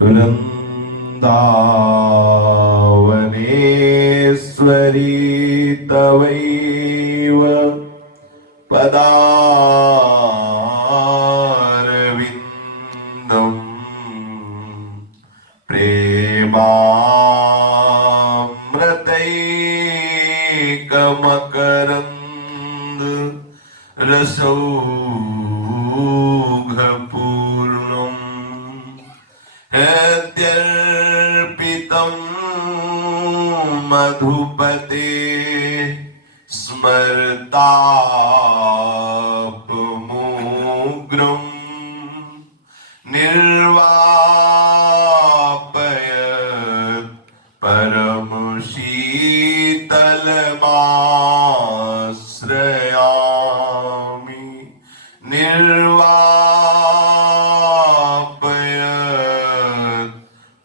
वृन्दावनेश्वरी तवैव पदारविन्दम् प्रेमामृतैकमकरन्द रसौघपूर्णम् हृद्यर्पितं मधुपते स्मरतापमुग्रम् निर्वापयत् परमशीतलमाश्रयामि निर्वापयत्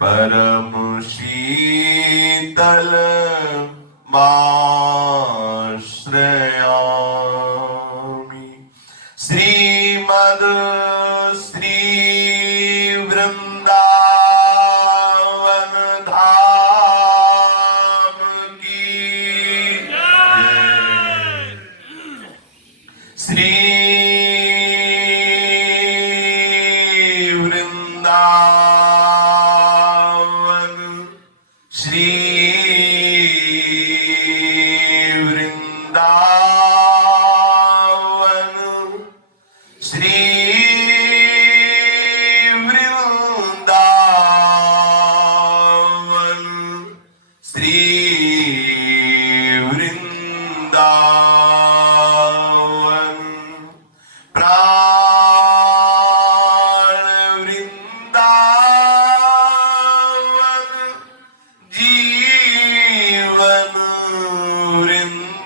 परमशीतलमाश्रयामि। श्रीमद् श्री वृंदावन धाम की जय। श्री वृंदावन श्री वृंदावन श्री वृंदावन श्री वृंदावन प्राण वृंदावन जीवन वृंदावन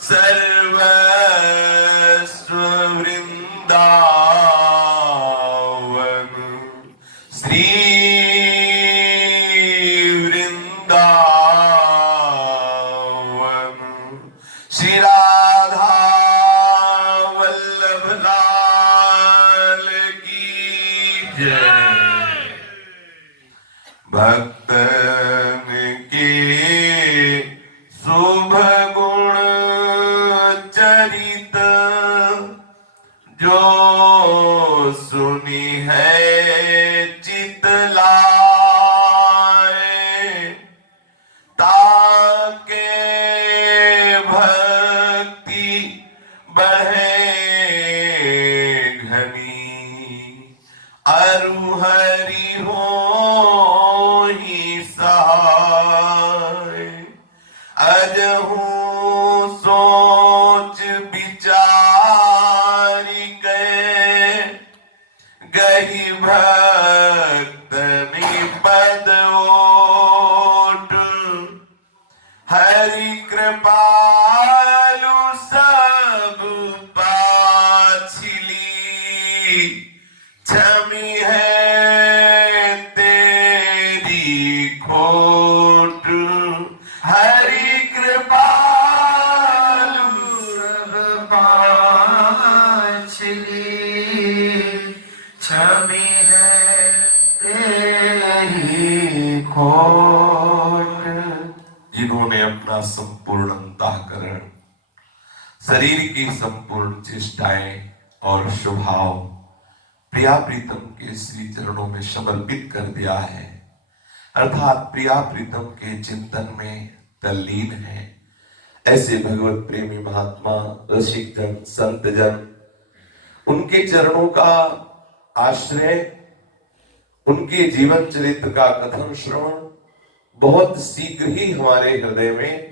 सर्वस्व वृंदावन श्री वृंदावन। श्री राधा वल्लभ लाल की जय। भक्तन के शुभ गुण चरित जो सुनी है चितलाए ताके भक्ति बढ़े घनी अरु हरि हो ही सहाय अजहू सोच विचारी के गही भक्त निपद ओट हरि कृपालु सब पाछिली क्षमी है तेरी खोट हरि कृपालु सब पाछिली क्षमी है तेरी खोट। जिन्होंने अपना संपूर्ण अंतःकरण शरीर की संपूर्ण चेष्टाएं और स्वभाव प्रिया प्रीतम के श्री चरणों में समर्पित कर दिया है अर्थात प्रिया प्रीतम के चिंतन में तल्लीन है, ऐसे भगवत प्रेमी महात्मा रसिक जन संत जन उनके चरणों का आश्रय उनके जीवन चरित्र का कथन श्रवण बहुत शीघ्र ही हमारे हृदय में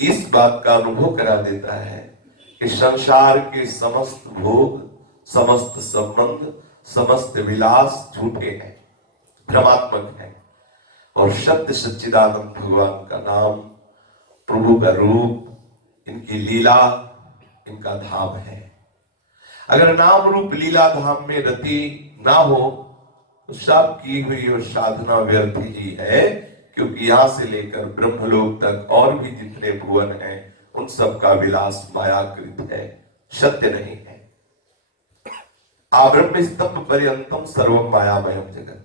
इस बात का अनुभव करा देता है कि संसार के समस्त भोग समस्त संबंध समस्त विलास झूठे हैं, भ्रमात्मक हैं और सत्य सच्चिदानंद भगवान का नाम प्रभु का रूप इनकी लीला इनका धाम है। अगर नाम रूप लीला धाम में रति ना हो तो सब की हुई और साधना व्यर्थ ही है, क्योंकि यहां से लेकर ब्रह्मलोक तक और भी जितने भुवन हैं उन सब का विलास मायाकृत है, सत्य नहीं है। आब्रह्म स्तंभ पर्यंतम सर्वम मायामयम जगत।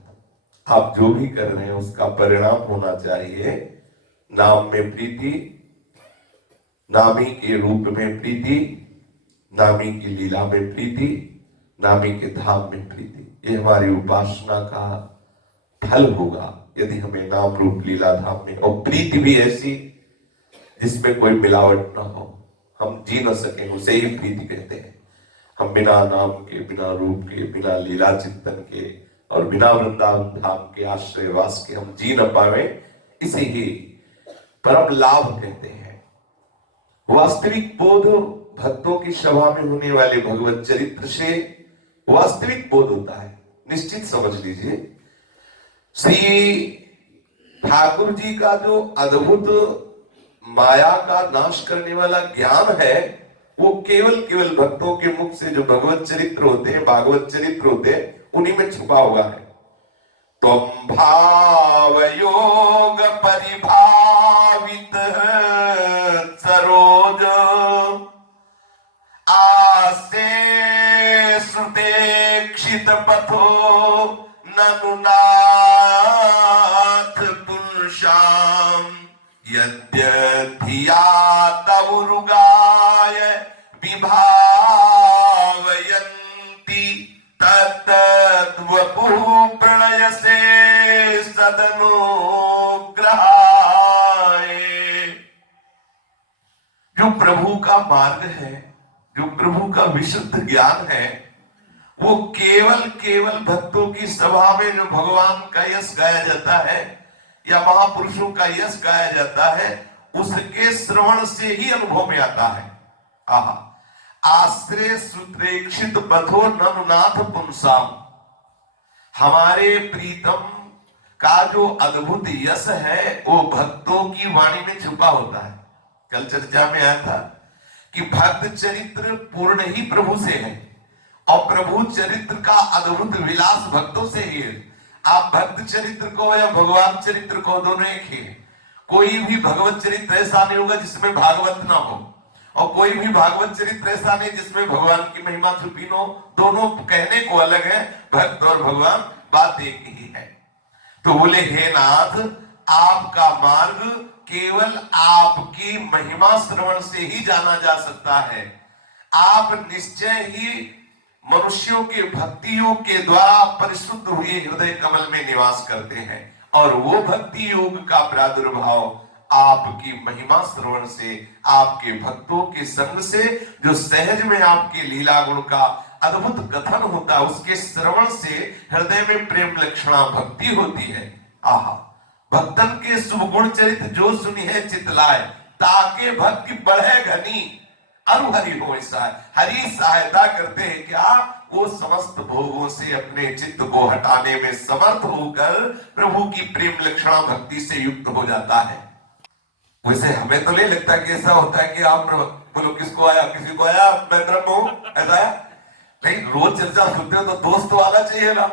आप जो भी कर रहे हैं उसका परिणाम होना चाहिए नाम में प्रीति, नामी के रूप में प्रीति, नामी की लीला में प्रीति, नामी के धाम में प्रीति। ये हमारी उपासना का फल होगा यदि हमें नाम रूप लीला धाम में, और प्रीति भी ऐसी जिसमें कोई मिलावट ना हो, हम जी न सके, उसे ही प्रीति कहते हैं। हम बिना नाम के, बिना रूप के, बिना लीला चिंतन के और बिना वृंदावन धाम के आश्रयवास के हम जी न पावे, इसे ही परम लाभ कहते हैं। वास्तविक बोध भक्तों की सभा में होने वाले भगवत चरित्र से वास्तविक बोध होता है। निश्चित समझ लीजिए, श्री ठाकुर जी का जो अद्भुत माया का नाश करने वाला ज्ञान है, वो केवल भक्तों के मुख से जो भगवत चरित्र होते हैं, भागवत चरित्र होते हैं, उन्हीं में छुपा हुआ है। त्वं भाव योग परिभावित सरोज आस्ते सुतेक्षित पथो ननुनाथ पुरुषाम यद्यधिया तवुरुगाय विभावयन्ति तद्वपुः प्रणयसे सदनुग्रहाय। जो प्रभु का मार्ग है, जो प्रभु का विशुद्ध ज्ञान है, वो केवल भक्तों की सभा में जो भगवान का यश गाया जाता है या महापुरुषों का यश गाया जाता है, उसके श्रवण से ही अनुभव में आता है। आश्रय सुत्रेक्षित पथो ननुनाथ पुंसाम। हमारे प्रीतम का जो अद्भुत यश है वो भक्तों की वाणी में छुपा होता है। कल चर्चा में आया था कि भक्त चरित्र पूर्ण ही प्रभु से है और प्रभु चरित्र का अद्भुत विलास भक्तों से ही है। आप भक्त चरित्र को या भगवान चरित्र को, दोनों एक ही है। कोई भी भगवत चरित्र ऐसा नहीं होगा जिसमें भागवत ना हो, और कोई भी भागवत चरित्र ऐसा नहीं जिसमें भगवान की महिमा छुपी हो। दोनों कहने को अलग है, भक्त और भगवान बात एक ही है। तो बोले, हे नाथ, आपका मार्ग केवल आपकी महिमा श्रवण से ही जाना जा सकता है। आप निश्चय ही मनुष्यों के भक्ति योग के द्वारा परिशुद्ध हुए हृदय कमल में निवास करते हैं, और वो भक्ति योग का प्रादुर्भाव आपकी महिमा श्रवण से, आपके भक्तों के संग से, जो सहज में आपके लीला गुण का अद्भुत कथन होता है, उसके श्रवण से हृदय में प्रेम लक्षणा भक्ति होती है। आहा, भक्तन के शुभ गुण चरित जो सुनी है चितलाए, ताके भक्ति बढ़े घनी अरु हरि हो। ऐसा हरि सहायता करते हैं क्या? वो समस्त भोगों से अपने चित्त को हटाने में समर्थ होकर प्रभु की प्रेम लक्षणा भक्ति से युक्त हो जाता है। वैसे हमें तो नहीं लगता कि ऐसा होता है कि आप बोलो किसको आया, किसी को आया मैं ब्रह्म हूं, ऐसा है नहीं। रोज चर्चा सुनते हो तो दोस्त वाला चाहिए ना।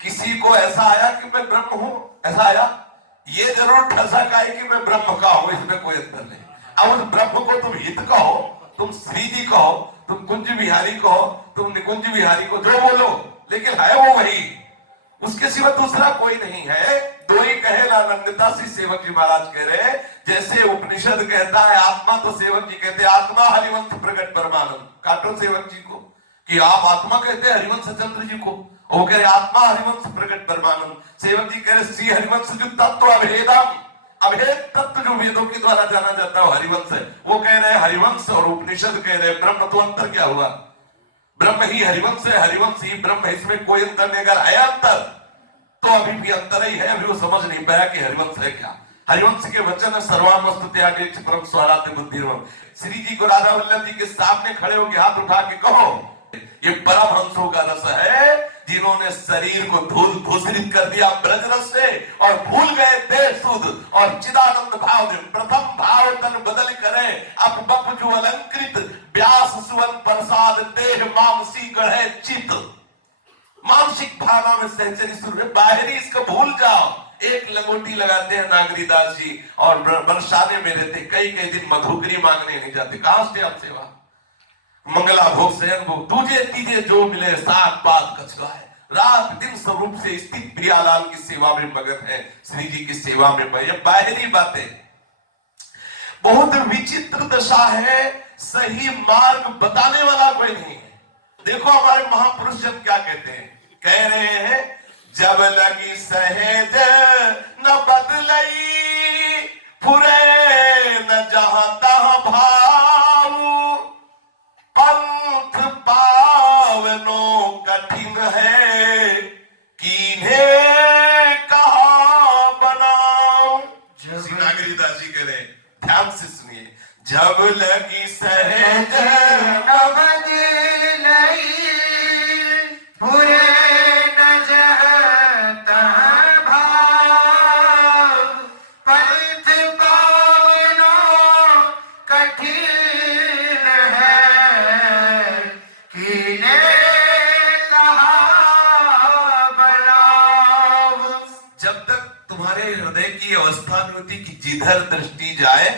किसी को ऐसा आया कि मैं ब्रह्म हूं, ऐसा आया, ये जरूर ठसक आई कि मैं ब्रह्म का हूं, इसमें कोई अंतर नहीं। अब उस ब्रह्म को तुम हित कहो, तुम श्री जी कहो, तुम कुंज बिहारी कहो, तुम निकुंज बिहारी को, जो बोलो, लेकिन है वो वही, उसके सिवा दूसरा कोई नहीं है। दो ही कहे नानंदता से सेवक जी महाराज कह रहे, जैसे उपनिषद कहता है आत्मा, तो सेवक जी कहते हैं आत्मा हरिवंश प्रकट परमानंद। काटो सेवक जी को कि आप आत्मा कहते हैं हरिवंश चंद्र जी को, वो कह रहे आत्मा हरिवंश प्रकट परमानंद। सेवक जी कह रहे श्री हरिवंश जो तत्व अभेदम, अभेद तत्व जो वेदों के द्वारा जाना जाता है हरिवंश है, वो कह रहे हरिवंश, और उपनिषद कह रहे ब्रह्म। तो अंतर क्या हुआ? ब्रह्म ही हरिवंश है, हरिवंश ही ब्रह्म है, इसमें कोई अंतर नहीं। अगर है अंतर तो अभी भी अंतर ही है, अभी वो समझ नहीं पाया कि हरिवंश है क्या। हरिवंश के वचन है सर्वान वस्तु त्यागे परम स्वराते बुद्धिर्मम। श्री जी को राधा वल्लभ जी के सामने खड़े होकर हाथ उठा के कहो, ये परमहंसों का रस है, जिन्होंने शरीर को धूल भूषित कर दिया ब्रज रस से और भूल गए देह सुध और चिदानंद भाव। प्रथम भाव तन बदल करे अब बप जो अलंकृत, व्यास सुवन प्रसाद देह मानसी गढ़े चित। मानसिक भावना में सहचरी शुरू है, बाहरी इसको भूल जाओ। एक लंगोटी लगाते हैं नागरीदास जी और बरसाने में रहते, कई दिन मधुकरी मांगने नहीं जाते। कहां से आप सेवा? मंगला भोग शयन भोग दूजे तीजे जो मिले सात पात कछुआए। रात दिन स्वरूप से स्थित प्रियालाल की सेवा में मगन है, श्री जी की सेवा में ये बाहरी बातें। बहुत विचित्र दशा है, सही मार्ग बताने वाला कोई नहीं है। देखो हमारे महापुरुष जब क्या कहते हैं, कह रहे हैं जब लगी सहज न बदलई, फुरे न जहां तहां भाव, पंथ पावनो कठिन है, कीन्हे कहा बनाओ। नागरीदास जी कह रहे, ध्यान से सुनिए। जब लगी सहज न बदलई, फुरे न जहां तहां भाव, पंथ पावनो कठिन है, कीन्हे कहा बनाओ। जब तक तुम्हारे हृदय की अवस्था में होती कि जिधर दृष्टि जाए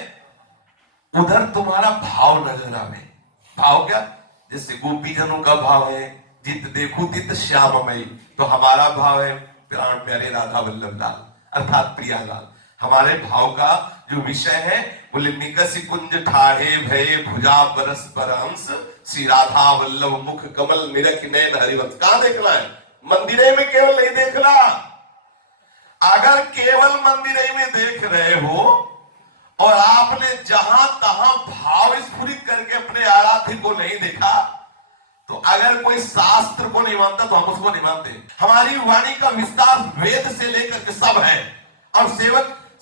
उधर तुम्हारा भाव नजर आवे। भाव क्या? जैसे गोपी जनों का भाव है जित देखू तित श्याममयी, तो हमारा भाव है प्राण प्यारे राधा वल्लभ लाल अर्थात प्रियालाल। हमारे भाव का जो विषय है, बोले निकस कुंज ठाढ़े भये भुजा बरस परहंस, श्री राधा वल्लभ मुख कमल निरख नैन हरिवंश। कहां देखना है? मंदिरे में केवल नहीं देखना। अगर केवल मंदिरे में देख रहे हो और आपने जहां तहां भाव स्फुरित करके अपने आराध्य को नहीं देखा, तो अगर कोई शास्त्र को नहीं मानता तो हम उसको नहीं मानते। हमारी वाणी का विस्तार वेद से लेकर के सब है। और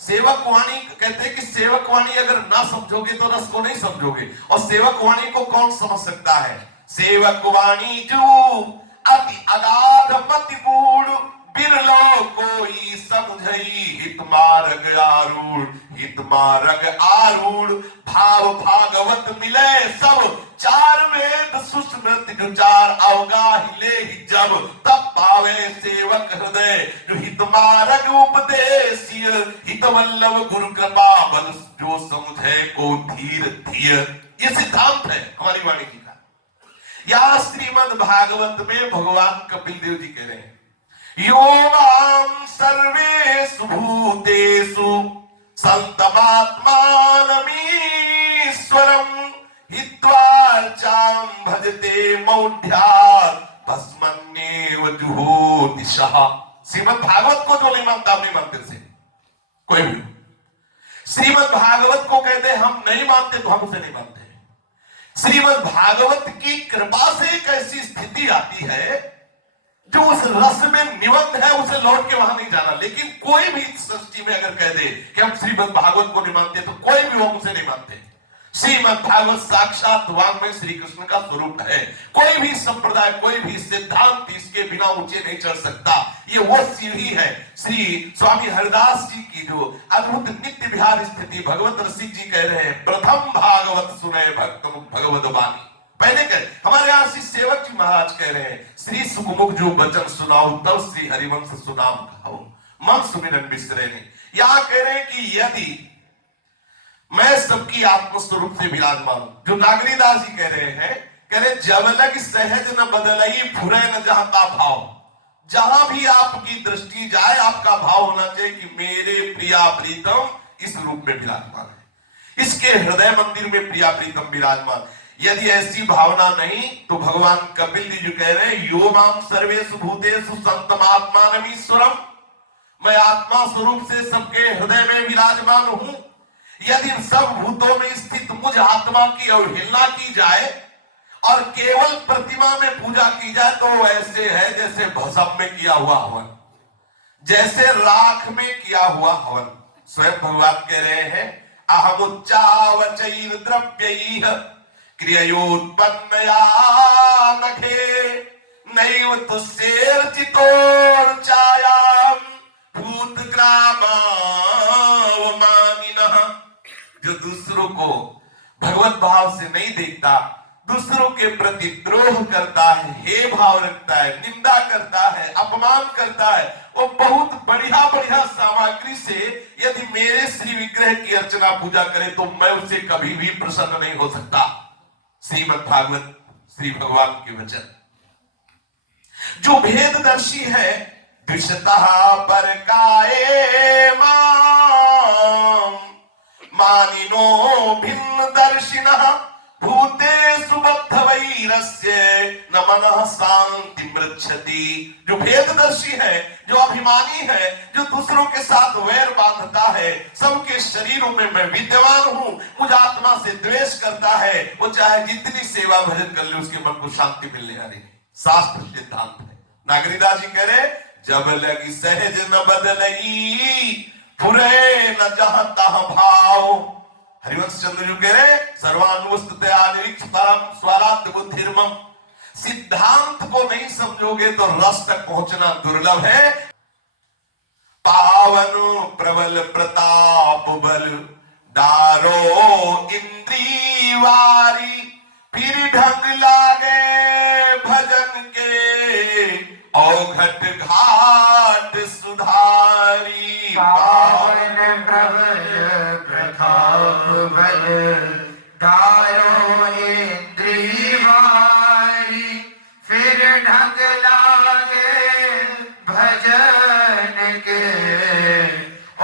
सेवक वाणी कहते हैं कि सेवक वाणी अगर ना समझोगे तो रस को नहीं समझोगे। और सेवक वाणी को कौन समझ सकता है? सेवक वाणी जो अति अगाध मति गूढ़, बिरलो कोई समझई, हित मार्ग आरूढ़, हित मार्ग आरूढ़, भाव भागवत मिले सब, चार वेद सुस्मृति विचार अवगाहि ले ही जब, तब पावे सेवक हृदय जो हित मार्ग उपदेशीय, हित वल्लभ गुरु कृपा बल जो समझे को धीर धीर। ये सिद्धांत है हमारी वाणी जी का। या श्रीमद् भागवत में भगवान कपिल देव जी कह रहे हैं, यो मां सर्वेषु भूतेषु संतमात्मानमीश्वरम् हित्वार्चां भजते मौढ्यात् भस्मन्येव जुहोतिषः। श्रीमद् भागवत को जो नहीं मानता, आप नहीं मानते से कोई भी। श्रीमद् भागवत को कहते हम नहीं मानते तो हम उसे नहीं मानते। श्रीमद् भागवत की कृपा से एक ऐसी स्थिति आती है जो उस रस में निबंध है, उसे लौट के वहां नहीं जाना। लेकिन कोई भी सृष्टि में अगर कह दे कि हम श्रीमद् भागवत को नहीं मानते तो कोई भी हम उसे नहीं मानते। श्रीमद् भागवत साक्षात वांग में श्री कृष्ण का स्वरूप है। कोई भी संप्रदाय, कोई भी सिद्धांत इसके बिना ऊंचे नहीं चढ़ सकता। ये वो सीढ़ी है श्री स्वामी हरिदास जी की जो अद्भुत नित्य विहार स्थिति। भगवत रसिक जी कह रहे हैं, प्रथम भागवत सुने भक्त भगवत वाणी। पहले कह हमारे यहां श्री सेवक जी महाराज कह रहे हैं, श्री सुखमुख जो वचन सुनाओ तब श्री हरिवंश सुनाम कहो, मन सुमिरन बिसरे नहीं। यहां कह रहे हैं कि यदि मैं सबकी आत्मस्वरूप से विराजमान हूं, जो नागरीदास जी कह रहे हैं, कह रहे जब लग सहज न बदलई, फुरे न जहां का भाव। जहां भी आपकी दृष्टि जाए आपका भाव होना चाहिए कि मेरे प्रिया प्रीतम इस रूप में विराजमान है, इसके हृदय मंदिर में प्रिया प्रीतम विराजमान। यदि ऐसी भावना नहीं तो भगवान कपिल जी जो कह रहे हैं, यो माम सर्वेषु भूतेषु संतमात्मानमीश्वरम्, मैं आत्मा स्वरूप से सबके हृदय में विराजमान हूं। यदि सब भूतों में स्थित मुझ आत्मा की अवहेलना की जाए और केवल प्रतिमा में पूजा की जाए तो ऐसे है जैसे भस्म में किया हुआ हवन, जैसे राख में किया हुआ हवन। स्वयं भगवान कह रहे हैं, अहमुच्चावचैर द्रव्यैः क्रियोत्पन्नया नखे, नैव तुस्येर्चितोर्चायां भूतग्रामावमानिनः। जो दूसरों को भगवत भाव से नहीं देखता, दूसरों के प्रति द्रोह करता है, हे भाव रखता है, निंदा करता है, अपमान करता है, वो बहुत बढ़िया बढ़िया सामग्री से यदि मेरे श्री विग्रह की अर्चना पूजा करे तो मैं उसे कभी भी प्रसन्न नहीं हो सकता। श्रीमद् भागवत श्री भगवान के वचन। जो भेददर्शी है द्विषतः पर काये माम, मानिनो भिन्न दर्शिनः भूतेषु बद्धवैरस्य न मनः शांति मृच्छति। जो भेददर्शी है, जो अभिमानी है, जो दूसरों के साथ वैर बांधता है, सबके शरीरों में मैं विद्यमान हूं, मुझ आत्मा से द्वेष करता है, वो चाहे जितनी सेवा भजन कर ले उसके मन को शांति मिलने वाली नहीं। शास्त्र सिद्धांत है। नागरीदास जी कह रहे जब लगी सहज न बदलई, फुरे न जहां तहां भाव। हरिवंश चंद्र जी कह रहे सर्वानुस्तुत्या निरीक्ष परम स्वरात बुद्धिर्मम। सिद्धांत को नहीं समझोगे तो रस तक पहुंचना दुर्लभ है। पावन प्रबल प्रताप बल डारो इंद्री वारी, फिर ढंग लागे भजन के औघट घाट सुधारी। पावन प्रबल प्रताप बल डारो इंद्री वारी, फिर ढंग लागे भजन के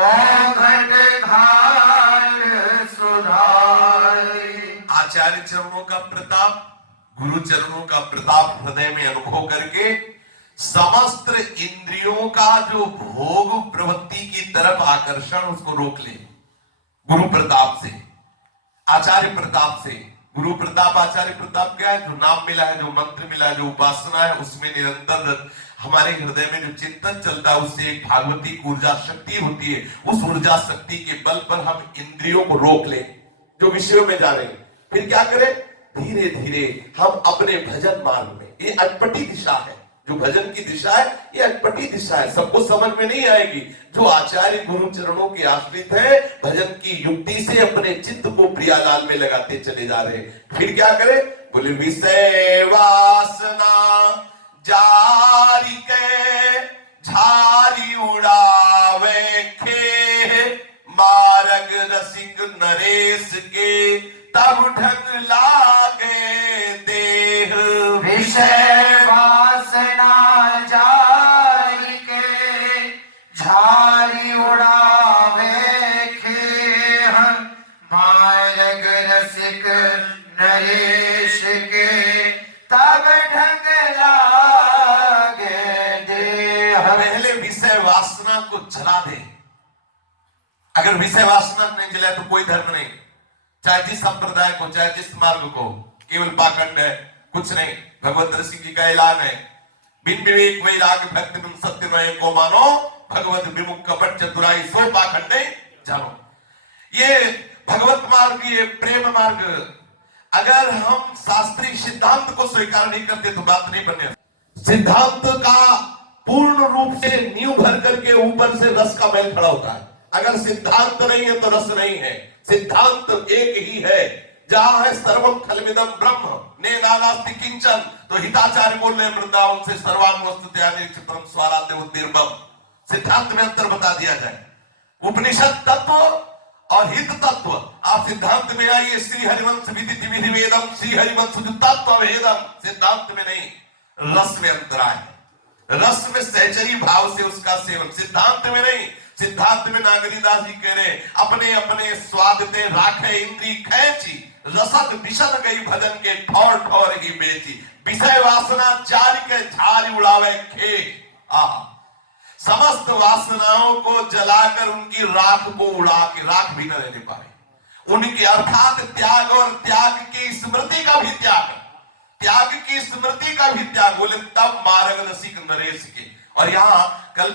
औघट घाट सुधारी। आचार्य चरणों का प्रताप, गुरु चरणों का प्रताप हृदय में अनुभव करके समस्त इंद्रियों का जो भोग प्रवृत्ति की तरफ आकर्षण उसको रोक ले। गुरु प्रताप से, आचार्य प्रताप से। गुरु प्रताप आचार्य प्रताप क्या है? जो नाम मिला है, जो मंत्र मिला है, जो उपासना है, उसमें निरंतर हमारे हृदय में जो चिंतन चलता है उससे एक भागवती ऊर्जा शक्ति होती है। उस ऊर्जा शक्ति के बल पर हम इंद्रियों को रोक ले जो विषयों में जा रहे हैं। फिर क्या करें? धीरे धीरे हम अपने भजन मार्ग में, ये अटपटी दिशा है, जो भजन की दिशा है ये अटपटी दिशा है, सबको समझ में नहीं आएगी। जो आचार्य गुरु चरणों के आश्रित है, भजन की युक्ति से अपने चित्त को प्रियालाल में लगाते चले जा रहे हैं। फिर क्या करें? बोले विषय वासना जारी के झारी उड़ावे खे, मार्ग रसिक नरेश के तब ढंग लागे देह। विषय वासना जारी के झारी उड़ावे खेह, मार्ग रसिक नरेश के तब ढंग लागे देह। पहले विषय वासना को जला दे। अगर विषय वासना नहीं जलाए तो कोई धर्म नहीं, चाहे जिस संप्रदाय को, चाहे जिस मार्ग को, केवल पाखंड है, कुछ नहीं। भगवत ऋषि जी का ऐलान है, बिन विवेक वैराग भक्ति बिन सत्य नये को मानो, भगवत विमुख कपट चतुराई सो पाखंडे जानो। ये भगवत मार्ग, ये प्रेम मार्ग, अगर हम शास्त्रीय सिद्धांत को स्वीकार नहीं करते तो बात नहीं बने। सिद्धांत का पूर्ण रूप से नींव भर करके ऊपर से रस का मेल खड़ा होता है। अगर सिद्धांत नहीं है तो रस नहीं है। सिद्धांत एक ही है। जहां है सर्वम खलविदम ब्रह्म ने नानास्ति किंचन, तो हिताचार्य बोल रहे वृंदावन से सर्वानुस्तुत्या निरीक्षितम स्वाराद्य उद्दीर्घम। सिद्धांत में अंतर बता दिया जाए। उपनिषद तत्व और हित तत्व। आप सिद्धांत में आइए, श्री हरिवंश विदित विधि वेदम, श्री हरिवंश तत्व वेदम। सिद्धांत में नहीं, रस में अंतर है। रस में सहचरी भाव से उसका सेवन, सिद्धांत में नहीं। सिद्धांत में नागरीदास जी कह रहे अपने अपने स्वाद ते राखे इंद्री खैची, रसद विशद गई भजन के ठौर ठौर ही बेची। विषय वासना चार के झारी उड़ावे खे। समस्त वासनाओं को जलाकर उनकी राख को उड़ा के राख भी न रहने पाए। उनके अर्थात त्याग, और त्याग की स्मृति का भी त्याग, त्याग की स्मृति का भी त्याग। बोले तब मार्ग रसिक नरेश के। और यहाँ कल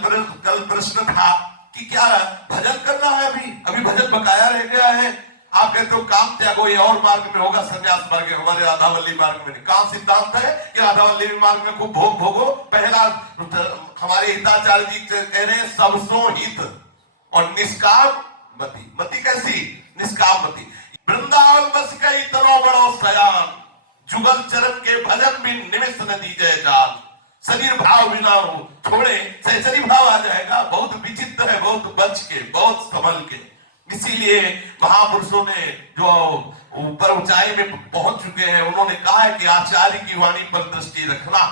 प्रश्न था कि क्या भजन करना है? अभी भजन बकाया रह गया है। आप कहते हो काम त्यागो, ये और मार्ग में होगा, संन्यास मार्ग, हमारे राधावल्ली मार्ग में नहीं। काम सिद्धांत है कि राधावल्ली मार्ग में खूब भोग भोगो। पहला हमारे हिताचार्य जी कह रहे हैं सबसो हित और निष्काम मति। मति कैसी? निष्काम मति। वृंदावन बस गई तनो बड़ो सयान, जुगल चरण के भजन भी निमिष न दीजिए जान। शरीर भाव बिना हो छोड़े सहचरी भाव आ जाएगा। बहुत विचित्र है, बहुत बच के, बहुत संभल के। इसीलिए महापुरुषों ने जो ऊपर ऊंचाई में पहुंच चुके हैं, उन्होंने कहा है कि आचार्य की वाणी पर दृष्टि रखना,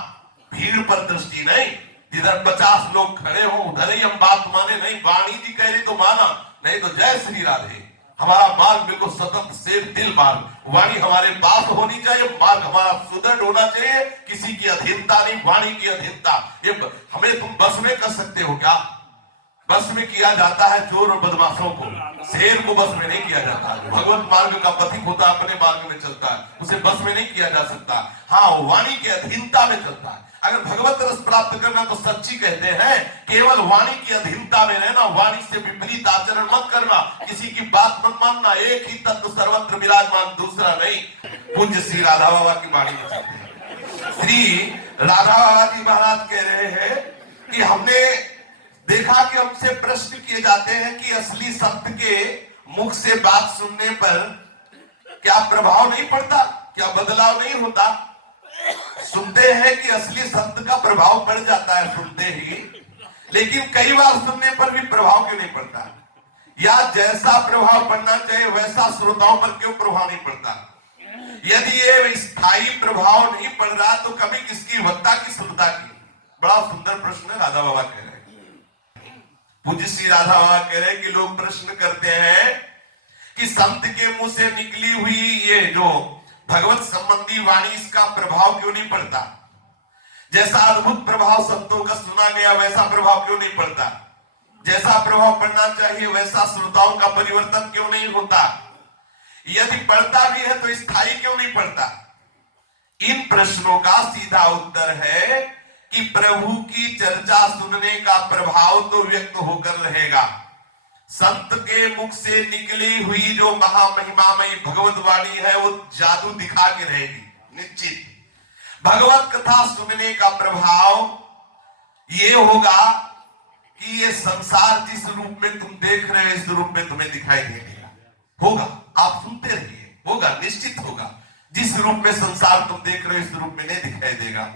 भीड़ पर दृष्टि नहीं। जिधर 50 लोग खड़े हो उधर ही हम बात माने, नहीं वाणी जी कह रही तो माना, नहीं तो जय श्री राधे। हमारा मार्ग बिल्कुल सतत से दिल मार्ग, वाणी हमारे पास होनी चाहिए, मार्ग हमारा सुदृढ़ होना चाहिए, किसी की अधीनता नहीं, वाणी की अधीनता। ये हमें तुम बस में कर सकते हो क्या? बस में किया जाता है चोर और बदमाशों को, शेर को बस में नहीं किया जाता। भगवत मार्ग का पथिक होता है, अपने मार्ग में चलता है, उसे बस में नहीं किया जा सकता। हाँ, वाणी की अधीनता में चलता है। अगर भगवत रस प्राप्त करना तो सच्ची कहते हैं केवल वाणी की अधीनता में रहना, वाणी से विपरीत आचरण मत करना, किसी की बात मत मानना, एक ही तत्व सर्वत्र विराजमान, दूसरा नहीं। पूज्य श्री राधा बाबा की वाणी में चलते हैं। श्री राधा बाबा जी महाराज कह रहे हैं कि हमने देखा कि हमसे प्रश्न किए जाते हैं कि असली संत के मुख से बात सुनने पर क्या प्रभाव नहीं पड़ता, क्या बदलाव नहीं होता? सुनते हैं कि असली संत का प्रभाव पड़ जाता है सुनते ही, लेकिन कई बार सुनने पर भी प्रभाव क्यों नहीं पड़ता? या जैसा प्रभाव पड़ना चाहिए वैसा श्रोताओं पर क्यों प्रभाव नहीं पड़ता? यदि ये स्थायी प्रभाव नहीं पड़ रहा तो कभी किसकी वक्ता की श्रोता की? बड़ा सुंदर प्रश्न राधा बाबा कह रहे हैं। पूज्य श्री राधा बाबा कह रहे हैं कि लोग प्रश्न करते हैं कि संत के मुंह से निकली हुई ये जो भगवत संबंधी वाणी, इसका प्रभाव क्यों नहीं पड़ता? जैसा अद्भुत प्रभाव संतों का सुना गया वैसा प्रभाव क्यों नहीं पड़ता? जैसा प्रभाव पड़ना चाहिए वैसा श्रोताओं का परिवर्तन क्यों नहीं होता? यदि पड़ता भी है तो स्थायी क्यों नहीं पड़ता? इन प्रश्नों का सीधा उत्तर है कि प्रभु की चर्चा सुनने का प्रभाव तो व्यक्त होकर रहेगा। संत के मुख से निकली हुई जो महामहिमामयी भगवत वाणी है वो जादू दिखा के रहेगी निश्चित। भगवत कथा सुनने का प्रभाव ये होगा कि ये संसार जिस रूप में तुम देख रहे हो इस रूप में तुम्हें दिखाई देगा, होगा। आप सुनते रहिए, होगा, निश्चित होगा। जिस रूप में संसार तुम देख रहे हो इस रूप में नहीं दिखाई देगा।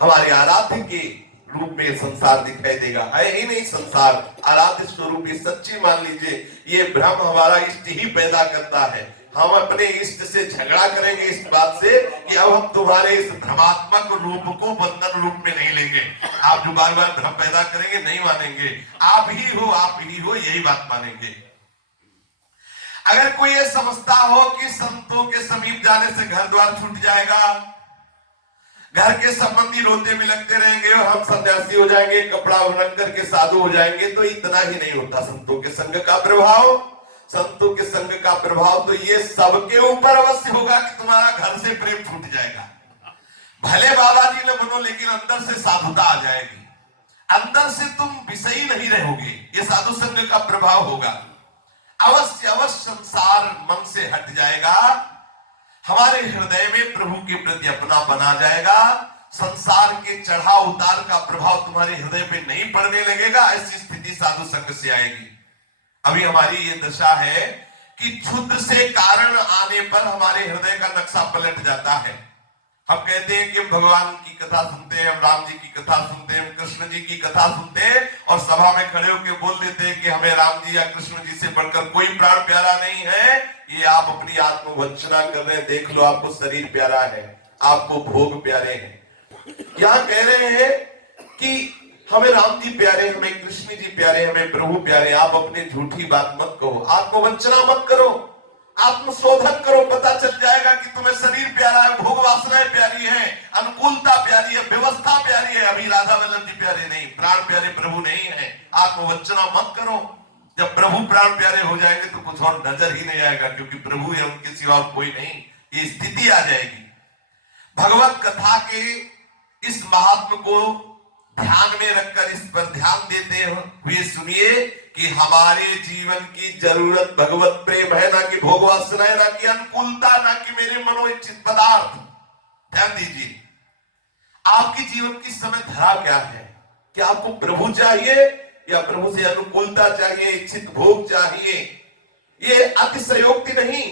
हमारे आराध्य के रूप में संसार दिखाई देगा, है ही नहीं संसार, आराध्य स्वरूप ये सच्ची मान लीजिए। ये भ्रम हमारा इष्ट ही पैदा करता है। हम अपने इष्ट से झगड़ा करेंगे इस बात से कि अब हम तुम्हारे इस भ्रमात्मक रूप को बंधन रूप में नहीं लेंगे। आप जो बार बार भ्रम पैदा करेंगे नहीं मानेंगे, आप ही हो, यही बात मानेंगे। अगर कोई ये समझता हो कि संतों के समीप जाने से घर द्वार छूट जाएगा, घर के संबंधी रोते बिलखते रहेंगे और हम सन्यासी हो जाएंगे, कपड़ा रंग करके साधु हो जाएंगे, तो इतना ही नहीं होता संतों के संग का प्रभाव। संतों के संग का प्रभाव तो ये सबके ऊपर अवश्य होगा कि तुम्हारा घर से प्रेम छूट जाएगा। भले बाबा जी न बनो लेकिन अंदर से साधुता आ जाएगी, अंदर से तुम विषयी नहीं रहोगे, ये साधु संग का प्रभाव होगा। अवश्य संसार मन से हट जाएगा, हमारे हृदय में प्रभु के प्रति अपना बना जाएगा। संसार के चढ़ाव उतार का प्रभाव तुम्हारे हृदय पे नहीं पड़ने लगेगा। ऐसी स्थिति साधु संग से आएगी। अभी हमारी ये दशा है कि क्षुद्र से कारण आने पर हमारे हृदय का नक्शा पलट जाता है। हम कहते हैं कि हम भगवान की कथा सुनते हैं, हम राम जी की कथा सुनते हैं, हम कृष्ण जी की कथा सुनते हैं और सभा में खड़े होकर बोल देते हैं कि हमें राम जी या कृष्ण जी से बढ़कर कोई प्राण प्यारा नहीं है। ये आप अपनी आत्मवंचना कर रहे हैं। देख लो, आपको शरीर प्यारा है, आपको भोग प्यारे हैं। यहाँ कह रहे हैं कि हमें राम जी प्यारे, हमें कृष्ण जी प्यारे, हमें प्रभु प्यारे। आप अपनी झूठी बात मत कहो, आत्मवंचना मत करो, आत्मशोधन करो। पता चल जाएगा कि तुम्हें शरीर प्यारा है, भोग वासनाएं प्यारी है, अनुकूलता प्यारी है, व्यवस्था प्यारी है। अभी राधा वल्लभ जी प्यारे नहीं, प्राण प्यारे प्रभु नहीं है। आत्मवंचना मत करो। जब प्रभु प्राण प्यारे हो जाएंगे तो कुछ और नजर ही नहीं आएगा, क्योंकि प्रभु है, उनके सिवा और कोई नहीं। ये स्थिति आ जाएगी। भगवत कथा के इस महात्म को ध्यान में रखकर इस पर ध्यान देते हुए सुनिए कि हमारे जीवन की जरूरत भगवत प्रेम है, ना कि भोग वासना है, ना कि अनुकूलता, ना कि मेरे मनोइच्छित पदार्थ। ध्यान दीजिए, आपके जीवन की समय धरा क्या है? क्या आपको प्रभु चाहिए या प्रभु से अनुकूलता चाहिए, इच्छित भोग चाहिए? ये अतिशयोक्ति नहीं।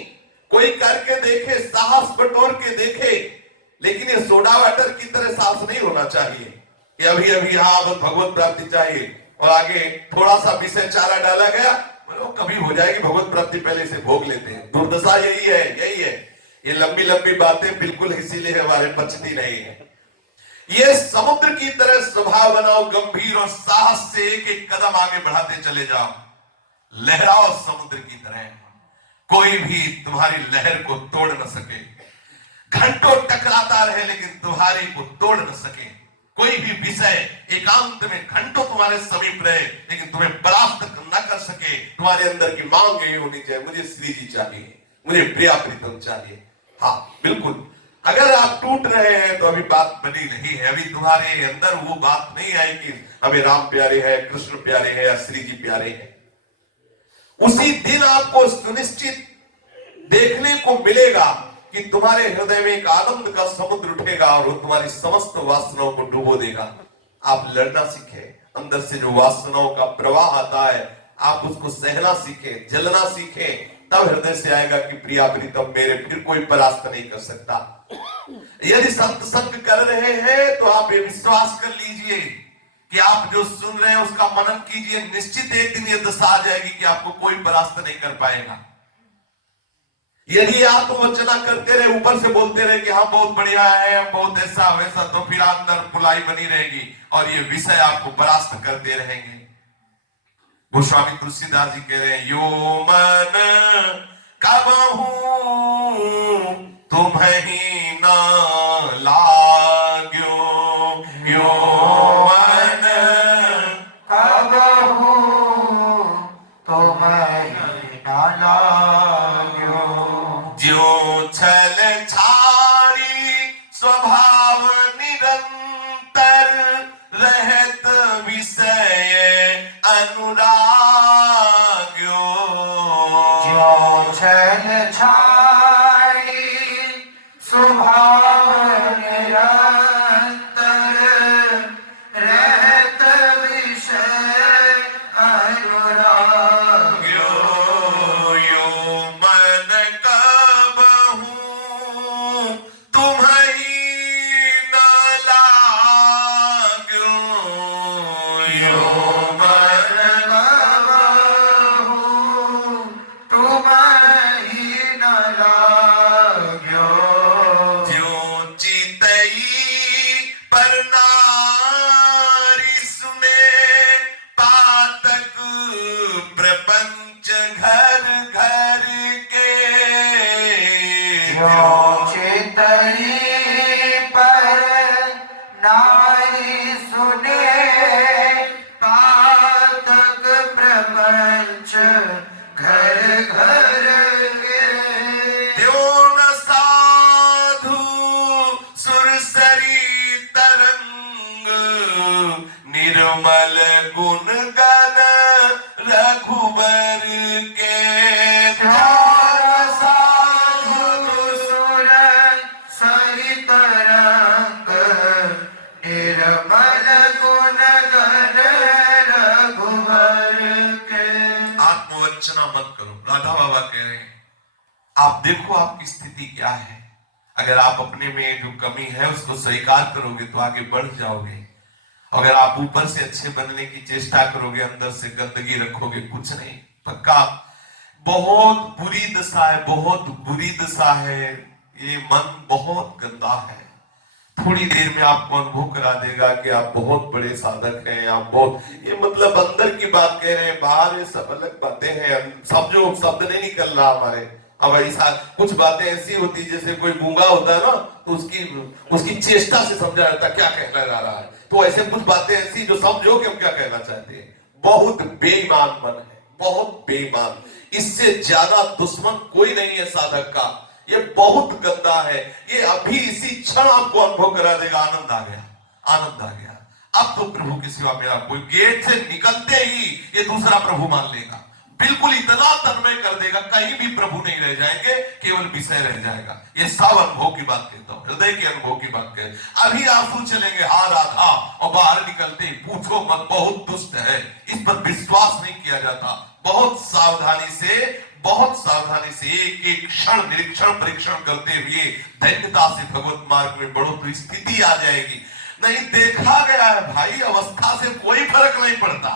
कोई करके देखे, साहस बटोर के देखे, लेकिन ये सोडा वाटर की तरह साहस नहीं होना चाहिए कि अभी अभी हाँ भगवत प्राप्ति चाहिए और आगे थोड़ा सा विषय चारा डाला गया, वो कभी हो जाएगी भगवत प्राप्ति, पहले से भोग लेते हैं। दुर्दशा यही है, यही है। ये लंबी लंबी बातें बिल्कुल इसीलिए हमारे पचती नहीं है। ये समुद्र की तरह स्वभाव बनाओ गंभीर और साहस से एक एक कदम आगे बढ़ाते चले जाओ। लहराओ समुद्र की तरह, कोई भी तुम्हारी लहर को तोड़ न सके। घंटों टकराता रहे लेकिन तुम्हारी को तोड़ न सके। कोई भी विषय एकांत में घंटों तुम्हारे समीप रहे लेकिन तुम्हें परास्त न कर सके। तुम्हारे अंदर की मांग यही होनी चाहिए, मुझे श्री जी चाहिए, मुझे प्रिया प्रीतम चाहिए। हाँ बिल्कुल, अगर आप टूट रहे हैं तो अभी बात बनी नहीं है। अभी तुम्हारे अंदर वो बात नहीं आई कि हमें राम प्यारे हैं, कृष्ण प्यारे हैं या श्री जी प्यारे हैं। उसी दिन आपको सुनिश्चित देखने को मिलेगा कि तुम्हारे हृदय में एक आनंद का समुद्र उठेगा और वो तुम्हारी समस्त वासनाओं को डुबो देगा। आप लड़ना सीखे, अंदर से जो वासनाओं का प्रवाह आता है आप उसको सहना सीखे, जलना सीखे, तब हृदय से आएगा कि प्रिया प्रीतम मेरे फिर कोई परास्त नहीं कर सकता। यदि संत संग कर रहे हैं तो आप ये विश्वास कर लीजिए कि आप जो सुन रहे हैं उसका मनन कीजिए, निश्चित एक दिन ये दशा आ जाएगी कि आपको कोई परास्त नहीं कर पाएगा। यदि आप वचना करते रहे, ऊपर से बोलते रहे कि हम बहुत बढ़िया है, हम बहुत ऐसा वैसा, तो फिर अंदर पुलाई बनी रहेगी और ये विषय आपको परास्त करते रहेंगे। गोस्वामी तुलसीदास जी कह रहे हैं, यो मन कबहू तुम्हें न लाग्यो, यो मन कबहू तुम्हें न लाग्यो। ज्यों छल छाड़ी स्वभाव निरंतर रहत विषय अनुराग्यो। ज्यों छल छाड़ी स्वभाव निरंतर रहत विषय अनुराग। यो मन कबहू तुम्हें न लाग्यो, यो मन कबहू तुम्हें न लाग्यो। ज्यों चितई पर नारी सुने पातक प्रपंच घर घर के। ज्यों चितई पर नारी सुने पातक प्रपंच घर घर के। त्यों न साधु सुरसरी तरंग निर्मल गुण गण रघुबर के। ध्यान साधु सुर सरित रंग निर्मल गुण गण रघुवर के। आत्मवंचना मत करो, राधा बाबा कह रहे हैं। आप देखो आपकी स्थिति क्या है। अगर आप अपने में जो कमी है उसको स्वीकार करोगे तो आगे बढ़ जाओगे। अगर आप ऊपर से अच्छे बनने की चेष्टा करोगे, अंदर से गंदगी रखोगे, कुछ नहीं। पक्का बहुत बुरी दशा है, बहुत बुरी दशा है। ये मन बहुत गंदा है। थोड़ी देर में आपको अनुभव करा देगा कि आप बहुत बड़े साधक हैं, आप बहुत, ये मतलब अंदर की बात कह रहे हैं, बाहर ये सब अलग बातें हैं। सब जो शब्द नहीं निकल रहा हमारे। अब ऐसा कुछ बातें ऐसी होती जैसे कोई गूंगा होता है ना, तो उसकी चेष्टा से समझा जाता क्या कहना जा रहा है। तो ऐसे कुछ बातें ऐसी जो समझो कि हम क्या कहना चाहते हैं। बहुत बेईमान मन है, बहुत बेईमान। इससे ज्यादा दुश्मन कोई नहीं है साधक का। ये बहुत गंदा है। ये अभी इसी क्षण आपको अनुभव करा देगा, आनंद आ गया, आनंद आ गया। अब तो प्रभु के सिवा मेरा कोई, गेट से निकलते ही ये दूसरा प्रभु मान लेगा। बिल्कुल इतना तन्मय कर देगा, कहीं भी प्रभु नहीं रह जाएंगे, केवल विषय रह जाएगा। ये सब अनुभव की बात कहता हूं, हृदय के अनुभव की बात कह। अभी आंसू चलेंगे हाँ राधा, और बाहर निकलते ही पूछो मत, बहुत दुष्ट है, इस पर विश्वास नहीं किया जाता। बहुत सावधानी से एक एक क्षण निरीक्षण परीक्षण करते हुए दैन्यता से भगवत मार्ग में बढ़ो तो स्थिति आ जाएगी। नहीं देखा गया है भाई, अवस्था से कोई फर्क नहीं पड़ता।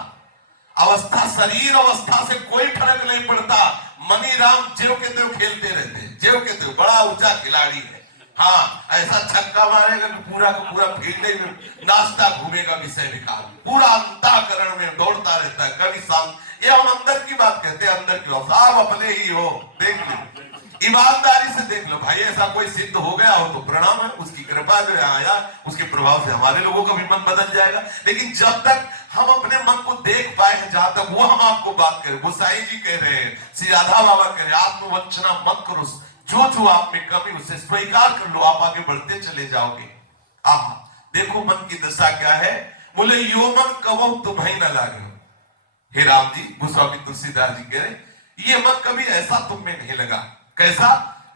अवस्था, शरीर अवस्था से कोई फर्क नहीं पड़ता। मनी राम जेव के तेव खेलते रहते हैं, जेव के तेव बड़ा ऊंचा खिलाड़ी है। हाँ, ऐसा छक्का मारेगा कि पूरा का पूरा फील्ड में नाचता घूमेगा विषय विकार, पूरा अंतःकरण में दौड़ता रहता है। कभी शांत, ये हम अंदर की बात कहते हैं, अंदर की बात। आप अपने ही हो, देख लो, ईमानदारी से देख लो भाई। ऐसा कोई सिद्ध हो गया हो तो प्रणाम है, उसकी कृपा जो है आया, उसके प्रभाव से हमारे लोगों का भी मन बदल जाएगा। लेकिन जब तक हम अपने मन को देख पाए हैं, जहां तक वो हम आपको बात करें, गोसाई जी कह रहे हैं, श्री राधा बाबा कह रहे हैं, आत्मवंचना मत करो, जो जो आप में कमी उसे स्वीकार कर लो, आप आगे बढ़ते चले जाओगे। आहा, देखो मन की दशा क्या है। बोले यो मन कबो तुम्हें न लागे। हे राम जी, गोस्वामी तुलसीदास जी कह रहे, ये मन कभी ऐसा तुम में नहीं लगा। कैसा?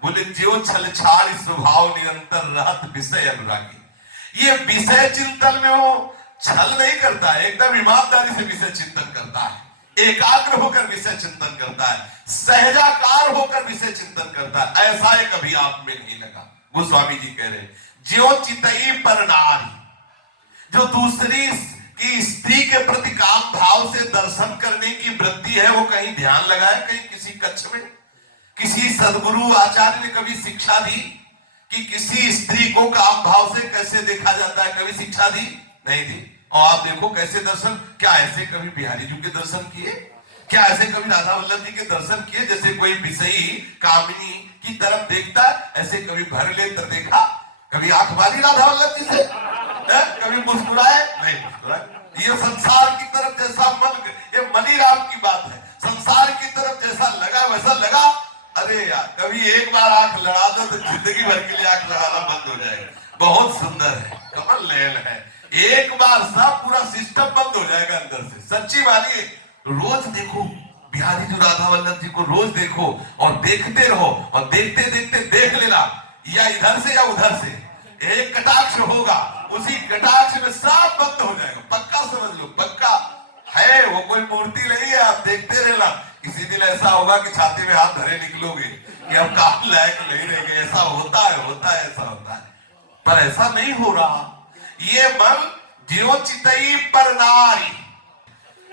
बोले जो छल छाड़ स्वभाव निरंतर रहत विषय अनुरागी। ये विषय चिंतन में वो छल नहीं करता है, एकदम ईमानदारी से विषय चिंतन करता है, एकाग्र होकर विषय चिंतन करता है, सहजाकार होकर विषय चिंतन करता है। ऐसा है कभी आप में नहीं लगा। गोस्वामी जी कह रहे, ज्यो चितई पर नारी, जो दूसरी की स्त्री के प्रति काम भाव से दर्शन करने की वृत्ति है, वो कहीं ध्यान लगाए, कहीं किसी कक्ष में किसी सदगुरु आचार्य ने कभी शिक्षा दी कि किसी स्त्री को काम भाव से कैसे देखा जाता है? कभी शिक्षा दी? नहीं दी। और आप देखो कैसे दर्शन, क्या ऐसे कभी बिहारी जी के दर्शन किए? क्या ऐसे कभी राधा वल्लभ जी के दर्शन किए? जैसे कोई विषयी कामिनी की तरफ देखता है, ऐसे कभी भर लेकर देखा? कभी आंख मारी राधा वल्लभ जी से? कभी मुस्कुराए? नहीं मुस्कुराए। ये संसार की तरफ जैसा मन, ये मनी राम की बात है, संसार की तरफ जैसा लगा वैसा लगा। अरे यार, कभी एक बार आंख लड़ा दो तो जिंदगी भर के लिए आंख लगाना बंद हो जाएगा। बहुत सुंदर है, कमल नयन है, एक बार सब पूरा सिस्टम बंद हो जाएगा अंदर से। सच्ची बात है। रोज देखो बिहारी जी राधा वल्लभ जी को, रोज देखो और देखते रहो, और देखते देखते देख लेना, या इधर से या उधर से एक कटाक्ष होगा, उसी कटाक्ष में सब बंद हो जाएगा। पक्का समझ लो, पक्का है। वो कोई मूर्ति नहीं है, आप देखते रहना। किसी दिन ऐसा होगा कि छाती में हाथ धरे निकलोगे कि अब काम लायक नहीं रहेंगे। ऐसा होता है, होता है, ऐसा होता है, पर ऐसा नहीं हो रहा। ये मन ज्यो चितई पर नारी,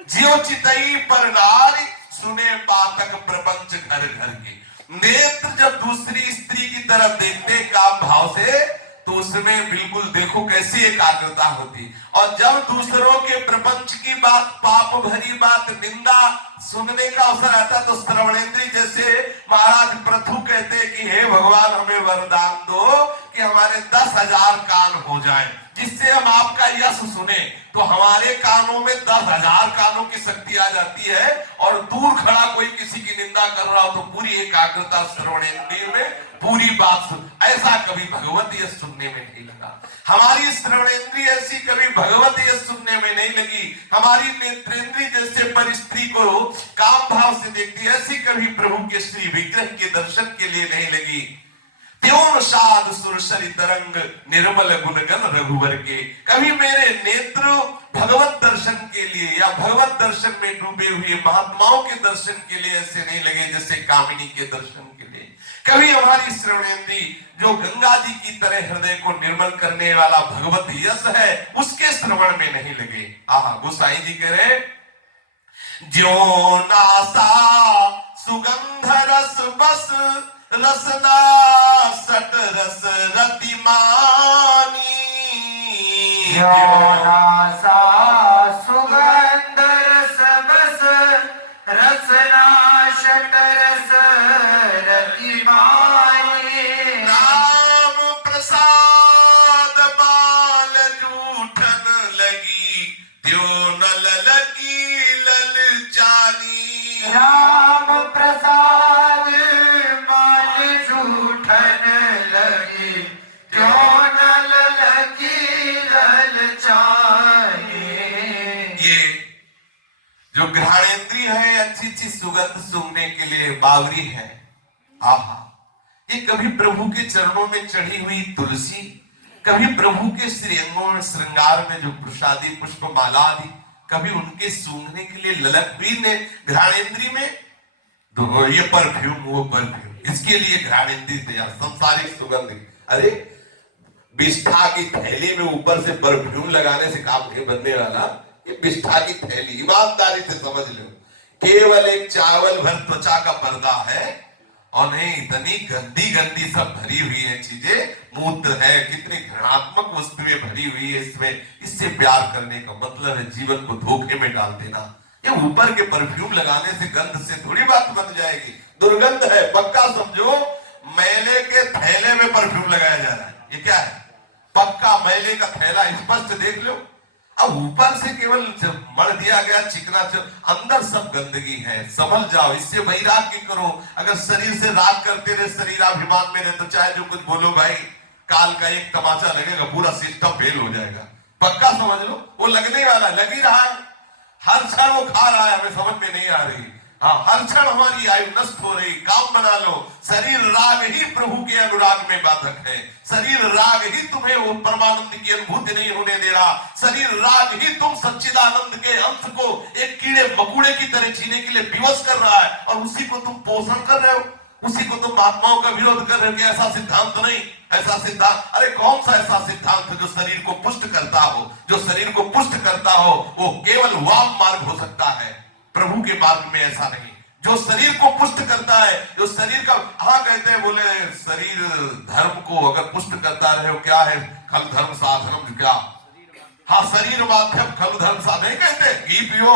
ज्यो चितई पर नारी, सुने पाठक प्रपंच घर घर के। नेत्र जब दूसरी स्त्री की तरफ देखते काम भाव से, तो उसमें बिल्कुल देखो कैसी एकाग्रता होती। और जब दूसरों के प्रपंच की बात, पाप भरी बात, निंदा सुनने का अवसर आता, तो श्रवणेंद्रिय, जैसे महाराज प्रथु कहते कि हे भगवान हमें वरदान दो कि हमारे 10,000 कान हो जाएं, जिससे हम आपका यश सुने। तो हमारे कानों में 10,000 कानों की शक्ति आ जाती है, और दूर खड़ा कोई किसी की निंदा कर रहा हो तो पूरी एकाग्रता श्रवणेंद्रिय में पूरी बात सुन। ऐसा कभी भगवत यश सुनने में नहीं लगा। हमारी श्रवणेंद्रिय ऐसी कभी भगवत यश सुनने में नहीं लगी। हमारी नेत्रेंद्रिय जैसे पर स्त्री को काम भाव से देखती, ऐसी कभी प्रभु के श्री विग्रह के दर्शन के लिए नहीं लगी। त्यों साध सुरसरी तरंग निर्मल गुणगन रघुवर के। कभी मेरे नेत्र भगवत दर्शन के लिए या भगवत दर्शन में डूबे हुए महात्माओं के दर्शन के लिए ऐसे नहीं लगे जैसे कामिनी के दर्शन के लिए। कभी हमारी श्रवणेंद्रिय जो गंगा जी की तरह हृदय को निर्मल करने वाला भगवत यश है, उसके श्रवण में नहीं लगे। आहा, गोसाई जी कह रहे, ज्यो नासा सुगंध रस बस रसना सट रस रतिमानी। नासा सुगंध रस बस रसना सट रस रतिमानी। राम प्रसाद बाल जूठन लगी, त्यो नल लगी ललचानी। राम प्रसाद बाल जूठन लगी, क्यों नल लगी ललचानी। ये जो घ्राणेंद्रिय है, अच्छी अच्छी सुगंध सूंघने के लिए बावरी है। आहा, ये कभी प्रभु के चरणों में चढ़ी हुई तुलसी, कभी प्रभु के श्रीअंगों में श्रृंगार में जो प्रसादी पुष्प माला आदि, कभी उनके सूंघने के लिए ललक भी ने घ्राणेंद्रिय में। तो ये परफ्यूम, वो परफ्यूम, इसके लिए घ्राणेंद्रिय तैयार, संसारिक सुगंध। अरे बिष्ठा की थैली में ऊपर से परफ्यूम लगाने से काम नहीं बनने वाला। ये बिष्ठा की थैली, ईमानदारी से समझ लो, केवल एक चावल भर त्वचा का पर्दा है और नहीं इतनी गंदी गंदी सब भरी हुई है चीजें, मूत्र है, कितनी घृणात्मक वस्तुएं भरी हुई है इसमें। इससे प्यार करने का मतलब है जीवन को धोखे में डाल देना। ये ऊपर के परफ्यूम लगाने से, गंध से थोड़ी बात बन जाएगी, दुर्गंध है पक्का समझो। मैले के थैले में परफ्यूम लगाया जा रहा है, ये क्या है? पक्का मैले का थैला, स्पष्ट देख लो। अब ऊपर से केवल मर दिया गया चिकना, अंदर सब गंदगी है। समझ जाओ, इससे वैराग्य करो। अगर शरीर से राग करते रहे, शरीराभिमान में रहे, तो चाहे जो कुछ बोलो भाई, काल का एक तमाचा लगेगा, पूरा सिस्टम फेल हो जाएगा। पक्का समझ लो, वो लगने वाला, लग ही रहा है। हर क्षण वो खा रहा है, हमें समझ में नहीं आ रही। हाँ, हर क्षण हमारी आयु नष्ट हो रही। काम बना लो, शरीर राग ही प्रभु के अनुराग में बाधक है। शरीर राग ही तुम्हें वो परमानंद की अनुभूति नहीं होने दे रहा। शरीर राग ही तुम सच्चिदानंद के अंश को एक कीड़े मकुड़े की तरह जीने के लिए विवश कर रहा है, और उसी को तुम पोषण कर रहे हो, उसी को तुम महात्माओं का विरोध कर रहे हो कि ऐसा सिद्धांत नहीं, ऐसा सिद्धांत। अरे कौन सा ऐसा सिद्धांत जो शरीर को पुष्ट करता हो? जो शरीर को पुष्ट करता हो वो केवल वाम मार्ग हो सकता है, प्रभु के मार्ग में ऐसा नहीं। जो शरीर को पुष्ट करता है, जो शरीर का, हाँ कहते हैं, बोले शरीर धर्म को अगर पुष्ट करता रहे हो, क्या है? खल धर्म साधनम, क्या? हाँ, शरीर माध्यम खल धर्म साधन नहीं कहते। घी पियो,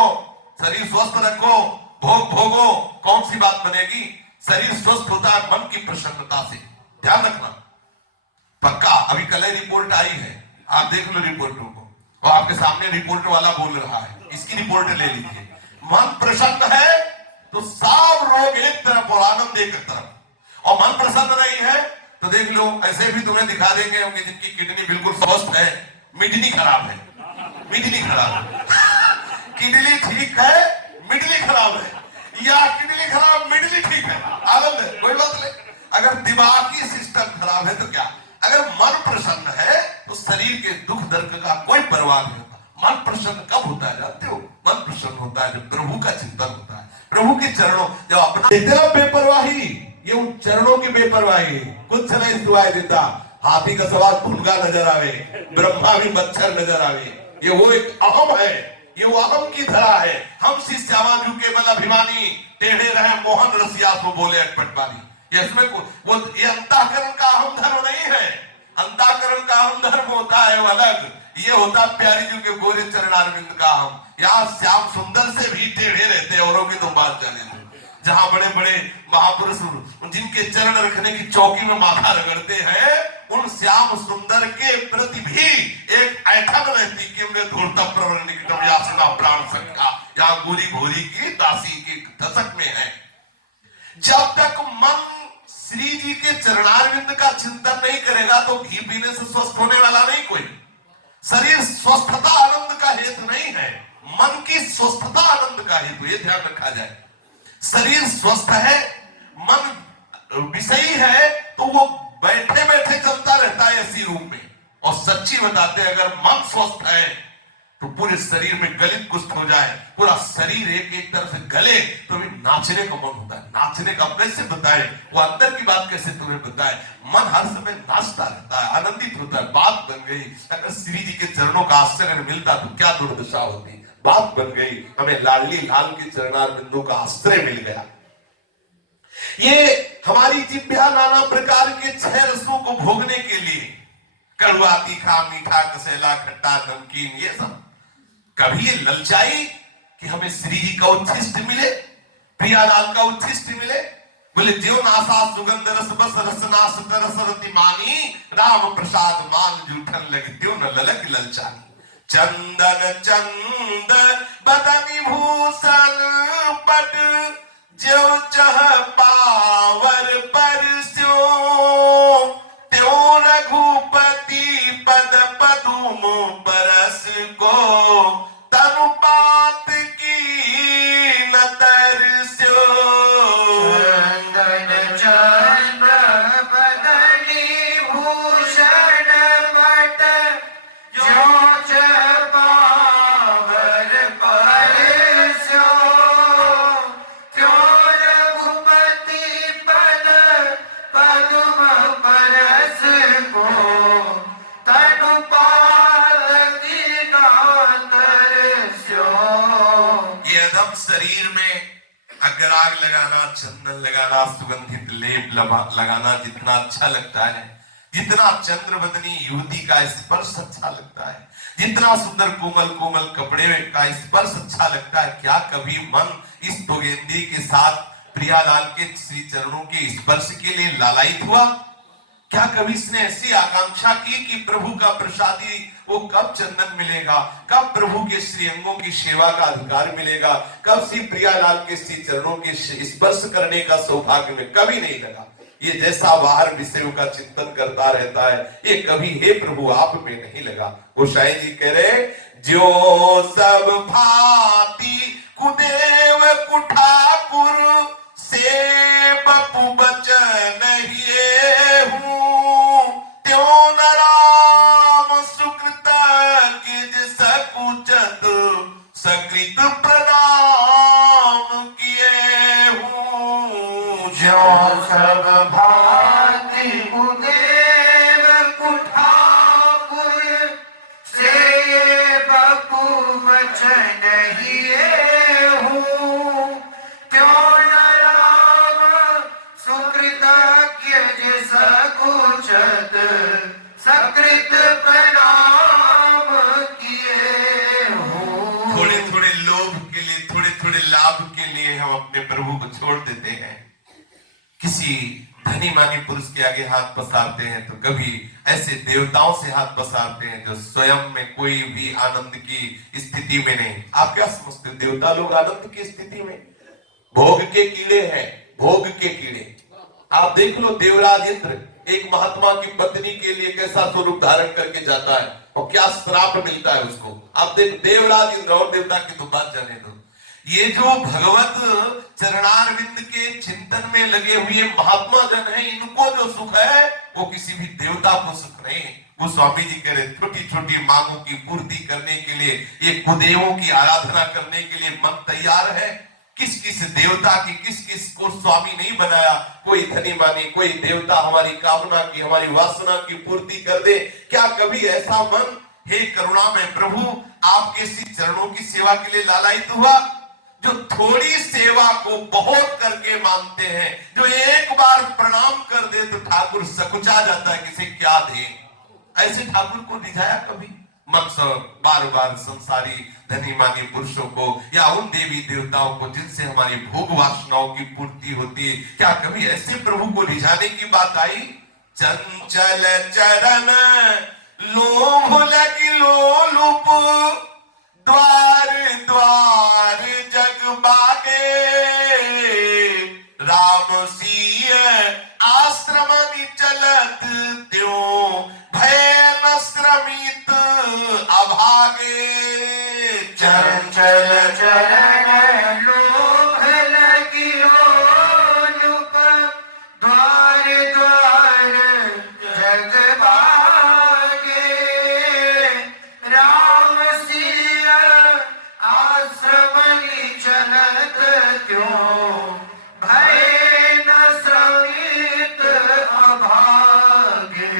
शरीर स्वस्थ रखो, भोग भोगो, कौन सी बात बनेगी? शरीर स्वस्थ होता है मन की प्रसन्नता से, ध्यान रखना पक्का। अभी कल रिपोर्ट आई है, आप देख लो रिपोर्टों को, और आपके सामने रिपोर्ट वाला बोल रहा है, इसकी रिपोर्ट ले लीजिए। मन प्रसन्न है तो सब रोग एक तरफ और आनंद एक तरफ, और मन प्रसन्न नहीं है तो देख लो, ऐसे भी तुम्हें दिखा देंगे होंगे जिनकी किडनी बिल्कुल स्वस्थ है, मिडनी खराब है, मिडनी खराब है। किडनी ठीक है, मिडनी खराब है, या किडनी खराब मिडनी ठीक है, आनंद है, कोई बात नहीं। अगर दिमागी सिस्टम खराब है तो क्या? अगर मन प्रसन्न है तो शरीर के दुख दर्द का कोई परवाह नहीं होता। मन प्रसन्न कब होता है जानते हो? मन प्रसन्न होता है जब प्रभु का चिंतन होता है, प्रभु के चरणों, जब अपना इतना बेपरवाही, ये उन चरणों की बेपरवाही, कुछ नहीं सुनाई देता। हाथी का सवाल भूंगा नजर आवे, ब्रह्मा भी मच्छर नजर आवे, ये वो एक अहम है, ये वो अहम की धरा है। हम शिष्यावा जू केवल अभिमानी, टेढ़े रहे मोहन रसिया को बोले अटपटवानी। ये इसमें वो ये अंतःकरण का अहम धर्म नहीं है। अंतःकरण का अहम धर्म होता है वो अलग, ये होता प्यारी जी के गोरे चरणारविंद का हम। यहाँ श्याम सुंदर से भी टेढ़े रहते हैं, औरों की तुम बात जाने दो। जहां बड़े बड़े महापुरुष जिनके चरण रखने की चौकी में माथा रगड़ते हैं, उन श्याम सुंदर के प्रति भी एक ऐठन रहती कि हमने धूर्ता प्रवरण निकटम यासना प्राण सखा, यहाँ गोरी घोरी की दासी की दशक में है। जब तक मन श्री जी के चरणारविंद का चिंतन नहीं करेगा तो घी पीने से स्वस्थ होने वाला नहीं कोई। शरीर स्वस्थता आनंद का हेतु नहीं है, मन की स्वस्थता आनंद का हेतु, ये ध्यान रखा जाए। शरीर स्वस्थ है, मन विषयी है, तो वो बैठे बैठे चलता रहता है इसी रूप में। और सच्ची बताते हैं, अगर मन स्वस्थ है तो पूरे शरीर में गलित कुष्ठ हो जाए, पूरा शरीर एक एक तरफ से गले, तो भी नाचने का मन होता है। नाचने का कैसे बताए, वो अंदर की बात कैसे तुम्हें बताए? मन हर समय नाचता रहता है, आनंदित होता है। बात बन गई। अगर श्री जी के चरणों का आश्रय मिलता तो क्या दुर्दशा होती। बात बन गई, हमें लाडली लाल के चरणार बिंदु का आश्रय मिल गया। ये हमारी जिह्वा नाना प्रकार के 6 रसों को भोगने के लिए, कड़वा, तीखा, मीठा, कसेला, खट्टा, नमकीन, ये सब कभी ये ललचाई कि हमें श्री जी का उच्छिष्ट मिले, प्रियालाल का उच्छिष्ट मिले। बोले ज्यो नासा सुगंध रस बस रसनास तरस रति मानी, राम प्रसाद मान जूठन लग त्यो न ललक ललचानी। चंदन चंद बदनी भूषण पट, ज्यो चह पावर परस्यो, त्यो रघुपति पद पदुम परस को, तनुपात की न तरस्यो। चंदन चंद बदनी भूषण पट, ज्यों चह पावर परस्यो, त्यों रघुपति पद पदुम शरीर में अगर आग लगाना, चंदन लगाना, सुगंधित लेप लगाना जितना अच्छा लगता है, जितना चंद्रवदनी युवती का स्पर्श अच्छा लगता है, जितना सुंदर कोमल कोमल कपड़े का स्पर्श अच्छा लगता है, क्या कभी मन इस तोगेंदी के साथ प्रियालाल के श्री चरणों के स्पर्श के लिए लालायित हुआ? क्या कभी इसने ऐसी आकांक्षा की कि प्रभु का प्रसादी वो कब चंदन मिलेगा, कब प्रभु के श्री अंगों की सेवा का अधिकार मिलेगा, कब श्री प्रियालाल के श्री चरणों के स्पर्श करने का सौभाग्य में कभी नहीं लगा। ये जैसा बाहर विषयों का चिंतन करता रहता है, ये कभी हे प्रभु आप में नहीं लगा। गोसाई जी कह रहे, जो सब भांति कुदेव कुठाकुर से बपु बचन ये हूँ, त्यों न राम सुकृत गिज सकुचत सकृत प्रणाम किए हूँ। जो सब भांति कुदेव कुठाकुर से बपु बचन ये हूँ, त्यों न राम सुकृत गिज सकुचत सकृत प्रणाम किए हूँ। थोड़े थोड़े लोभ के लिए, थोड़े थोड़े लाभ के लिए हम अपने प्रभु को छोड़ देते हैं। किसी धनी मानी पुरुष के आगे हाथ पसारते हैं तो कभी ऐसे देवताओं से हाथ पसारते हैं जो स्वयं में कोई भी आनंद की स्थिति में नहीं। आप क्या समझते हो, देवता लोग आनंद की स्थिति में? भोग के कीड़े हैं, भोग के कीड़े। आप देख लो, देवराज इंद्र एक महात्मा की पत्नी के लिए कैसा स्वरूप धारण करके जाता है और क्या श्राप मिलता है उसको। आप देख, देवराज इंद्र, और देवता की तो बात जाने दो। ये जो भगवत चरणारविंद के चिंतन में लगे हुए महात्मा जन हैं, इनको जो सुख है वो किसी भी देवता को सुख नहीं। वो स्वामी जी कह रहे, छोटी छोटी मांगों की पूर्ति करने के लिए, ये कुदेवों की आराधना करने के लिए मन तैयार है। किस किस देवता की, किस किस को स्वामी नहीं बनाया। कोई धनी मानी, कोई देवता हमारी कामना की, हमारी वासना की पूर्ति कर दे। क्या कभी ऐसा मन हे करुणा में प्रभु आपके श्री चरणों की सेवा के लिए लालायित हुआ? जो थोड़ी सेवा को बहुत करके मानते हैं, जो एक बार प्रणाम कर दे तो ठाकुर सकुचा जाता है, किसे क्या दे। ऐसे ठाकुर को रिझाया कभी? मन से बार बार संसारी धनी मानी पुरुषों को या उन देवी देवताओं को जिनसे हमारी भोग वासनाओं की पूर्ति होती है, क्या कभी ऐसे प्रभु को रिझाने की बात आई? चंचल चरण लोभ लगी लोलुप, द्वार द्वार जग बागे, राम सिंह आश्रम चलत त्यों भय न श्रमित अभागे। चंचल चरण लोभ लगी लोलुप, द्वार द्वार जग बागे, राम सिंह आश्रम चलत त्यों भय न श्रमित अभागे।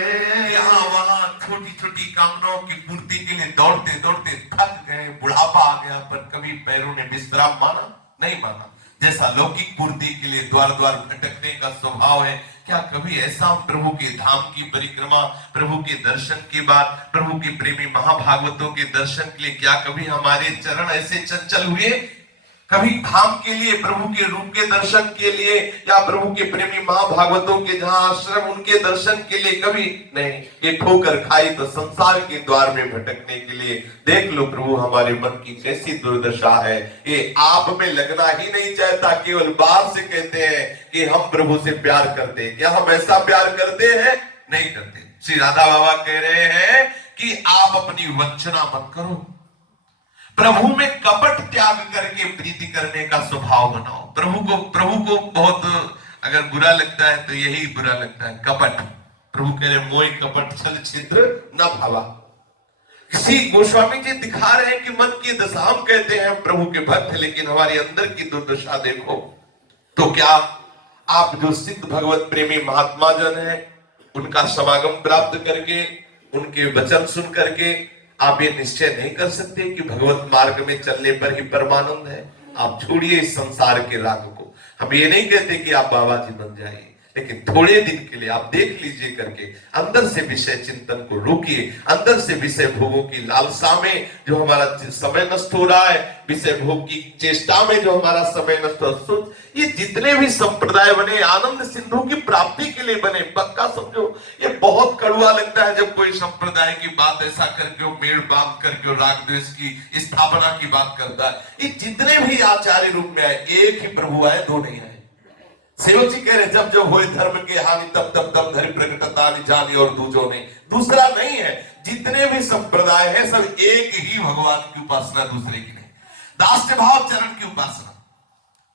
यहाँ वहां छोटी छोटी कामनाओं की पूर्ति के लिए दौड़ते दौड़ते थक गए, बुढ़ापा आ गया, पर कभी पैरों ने विश्राम माना नहीं माना। जैसा लौकिक पूर्ति के लिए द्वार द्वार भटकने का स्वभाव है, क्या कभी ऐसा प्रभु के धाम की परिक्रमा, प्रभु के दर्शन के बाद, प्रभु के प्रेमी महाभागवतों के दर्शन के लिए क्या कभी हमारे चरण ऐसे चंचल हुए? कभी धाम के लिए, प्रभु के रूप के दर्शन के लिए, या प्रभु के प्रेमी महाभागवतों के जहां आश्रम, उनके दर्शन के लिए कभी नहीं। ये ठोकर खाई तो संसार के द्वार में भटकने के लिए। देख लो प्रभु हमारे मन की कैसी दुर्दशा है। ये आप में लगना ही नहीं चाहता, केवल बाहर से कहते हैं कि हम प्रभु से प्यार करते हैं। क्या हम ऐसा प्यार करते हैं? नहीं करते। श्री राधा बाबा कह रहे हैं कि आप अपनी वंचना मत करो, प्रभु में कपट त्याग करके प्रीति करने का स्वभाव बनाओ। प्रभु को बहुत अगर बुरा लगता है तो यही बुरा लगता है, कपट। प्रभु कह रहे मोय कपट छल छिद्र न भावा। किसी गोस्वामी जी दिखा रहे हैं कि मन की दशा, हम कहते हैं प्रभु के भक्त, लेकिन हमारे अंदर की दुर्दशा देखो। तो क्या आप जो सिद्ध भगवत प्रेमी महात्मा जन हैं, उनका समागम प्राप्त करके, उनके वचन सुन करके आप ये निश्चय नहीं कर सकते कि भगवत मार्ग में चलने पर ही परमानंद है? आप छोड़िए इस संसार के राग को। हम ये नहीं कहते कि आप बाबा जी बन जाइए, लेकिन थोड़े दिन के लिए आप देख लीजिए करके अंदर से विषय चिंतन को रोकिए, अंदर से विषय भोगों की लालसा में जो हमारा समय नष्ट हो रहा है, विषय भोग की चेष्टा में जो हमारा समय नष्ट हो रहा है, ये जितने भी संप्रदाय बने आनंद सिंधु की प्राप्ति के लिए बने। पक्का समझो, ये बहुत कड़वा लगता है जब कोई संप्रदाय की बात ऐसा करके मेड़ बांध करके राग द्वेष की स्थापना की बात करता है। ये जितने भी आचार्य रूप में आए, एक ही प्रभु आए, दो नहीं आए। सेवक जी कह रहे जब जब होए धर्म के हानि तब तब तब धरि प्रकटता जानी और दूजो नहीं, दूसरा नहीं है। जितने भी संप्रदाय है सब एक ही भगवान की उपासना, दूसरे की नहीं। दास्य भाव चरण की उपासना,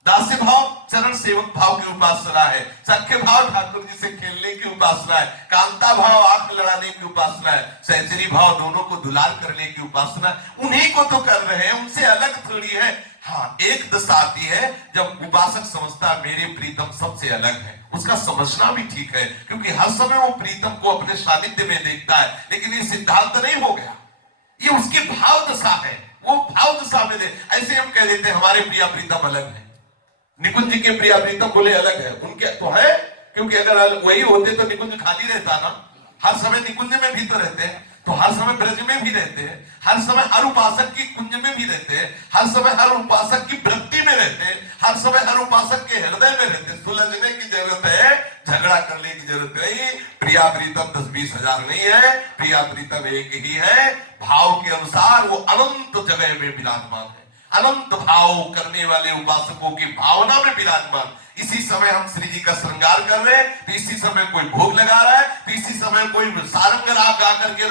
दास्य भाव चरण सेवक भाव की उपासना है, सख्य भाव ठाकुर जी से खेलने की उपासना है, कांता भाव आंख लड़ाने की उपासना है, सहचरी भाव दोनों को दुलार करने की उपासना। उन्हीं को तो कर रहे हैं, उनसे अलग थोड़ी है। हाँ, एक दशा आती है जब उपासक समझता मेरे प्रीतम सबसे अलग है। उसका समझना भी ठीक है, क्योंकि हर समय वो प्रीतम को अपने सानिध्य में देखता है, लेकिन ये सिद्धांत नहीं हो गया, ये उसकी भाव दशा है। वो भाव दशा में दे। ऐसे हम कह देते हैं हमारे प्रिया प्रीतम अलग है, निकुंज जी के प्रिया प्रीतम बोले अलग है, उनके तो है, क्योंकि अगर वही होते तो निकुंज खाली रहता ना। हर समय निकुंज में भी तो रहते हैं, तो हर समय ब्रज में भी रहते हैं, हर समय हर उपासक की कुंज में भी रहते हैं, हर समय हर उपासक की वृत्ति में रहते हैं, हर समय हर उपासक के हृदय में रहते हैं। सुलझने की जरूरत है, झगड़ा करने की जरूरत नहीं। प्रिया प्रीतम 10-20 हजार नहीं है, प्रिया प्रीतम एक ही है। भाव के अनुसार वो अनंत जगह में विराजमान है, अनंत भाव करने वाले उपासकों की भावना में विराजमान। इसी समय हम श्री जी का श्रृंगार कर रहे हैं, तो इसी समय कोई भोग लगा रहा है, तो इसी समय कोई सारंग राग गा करके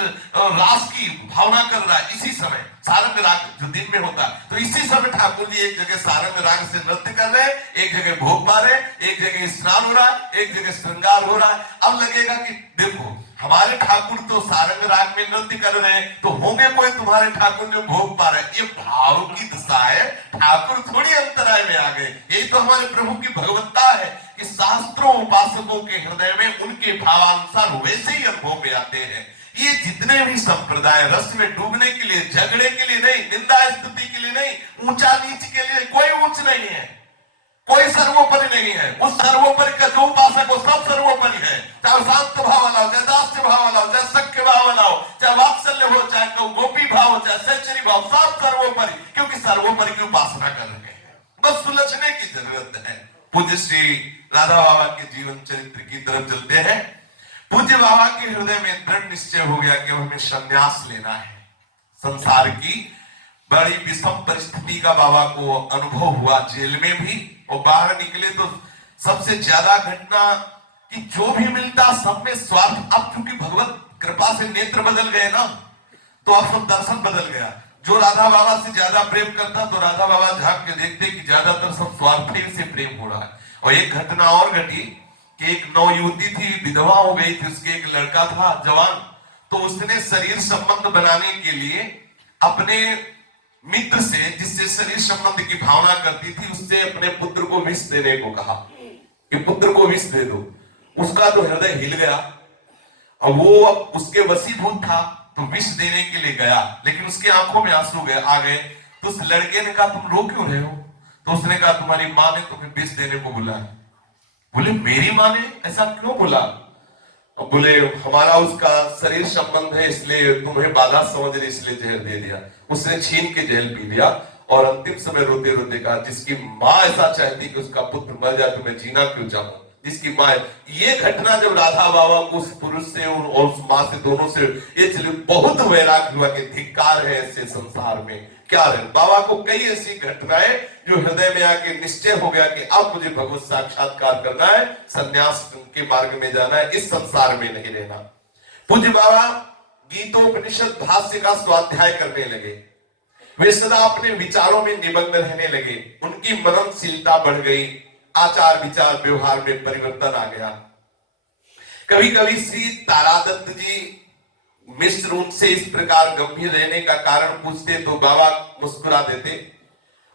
रास की भावना कर रहा है। इसी समय सारंग राग जो दिन में होता है, तो इसी समय ठाकुर जी एक जगह सारंग राग से नृत्य कर रहे हैं, एक जगह भोग पा रहे हैं, एक जगह स्नान हो रहा है, एक जगह श्रृंगार हो रहा है। अब लगेगा कि देखो हमारे ठाकुर तो सारंग राग में नृत्य कर रहे हैं, तो होंगे कोई तुम्हारे ठाकुर जो भोग पा रहे हैं। ये भाव की दशा है, ठाकुर थोड़ी अंतराय में आ गए। यही तो हमारे प्रभु की भगवत्ता है कि शास्त्रों उपासकों के हृदय में उनके भावानुसार वैसे ही अनुभव में आते हैं। ये जितने भी संप्रदाय रस में डूबने के लिए, झगड़े के लिए नहीं, निंदा स्तुति के लिए नहीं, ऊंचा नीच के लिए कोई ऊंच नहीं है, कोई सर्वोपरि नहीं है। उस सर्वोपरि का जो उपासक हो सब सर्वोपरि है, चाहे शांत भाव वाला हो, चाहे दास्य भाव वाला हो, चाहे सख्य भाव वाला हो, चाहे वात्सल्य हो, चाहे गोपी भाव हो, चाहे सहचरी भाव, सब सर्वोपरि, क्योंकि सर्वोपरि की उपासना कर रहे हैं। बस सुलझने की जरूरत है। पूज्य श्री राधा बाबा के जीवन चरित्र की तरफ चलते हैं। पूज्य बाबा के हृदय में दृढ़ निश्चय हो गया कि हमें संन्यास लेना है। संसार की बड़ी विषम परिस्थिति का बाबा को अनुभव हुआ, जेल में भी, और बाहर निकले तो सबसे ज्यादा घटना कि जो भी मिलता सब में स्वार्थ। अब चूंकि भगवत कृपा से नेत्र बदल गए ना, तो अब सब दर्शन बदल गया। जो राधा बाबा से ज्यादा प्रेम करता, तो राधा बाबा झांक के देखते कि ज्यादातर सब स्वार्थ से प्रेम हो रहा है। और एक घटना और घटी कि एक नवयुवती थी, विधवा हो गई थी, उसके एक लड़का था जवान, तो उसने शरीर संबंध बनाने के लिए अपने मित्र से, जिससे शरीर संबंध की भावना करती थी, उससे अपने पुत्र को विष देने को कहा कि पुत्र को विष दे दो। उसका तो हृदय हिल गया, और वो अब उसके वशीभूत था, तो विष देने के लिए गया, लेकिन उसकी आंखों में आंसू आ गए। तो उस लड़के ने कहा तुम रो क्यों रहे हो? तो उसने कहा तुम्हारी माँ ने तुम्हें विष देने को बोला है। बोले मेरी माँ ने ऐसा क्यों बोला? अब बोले हमारा उसका शरीर संबंध है, इसलिए तुम्हें बाधा समझ रही, इसलिए जहर दे दिया। उसने छीन के जहर पी लिया, और अंतिम समय रोते रोते कहा जिसकी माँ ऐसा चाहती कि उसका पुत्र मर जाए तो मैं जीना क्यों चाहूं। जिसकी माँ, ये घटना जब राधा बाबा को उस पुरुष से और उस माँ से, दोनों से ये चली, बहुत वैराग्य हुआ कि धिक्कार है ऐसे संसार में, क्या रहे। बाबा को कई ऐसी घटनाएं जो हृदय में आके निश्चय हो गया कि अब मुझे भगवत साक्षात्कार करना है, संन्यास के मार्ग में जाना है, इस संसार में नहीं रहना। पूज्य बाबा गीतोपनिषद भाष्य का स्वाध्याय करने लगे। वे सदा अपने विचारों में निमग्न रहने लगे। उनकी मननशीलता बढ़ गई, आचार विचार व्यवहार में परिवर्तन आ गया। कभी कभी श्री तारादत्त जी मिश्र उनसे इस प्रकार गंभीर रहने का कारण पूछते तो बाबा मुस्कुरा देते।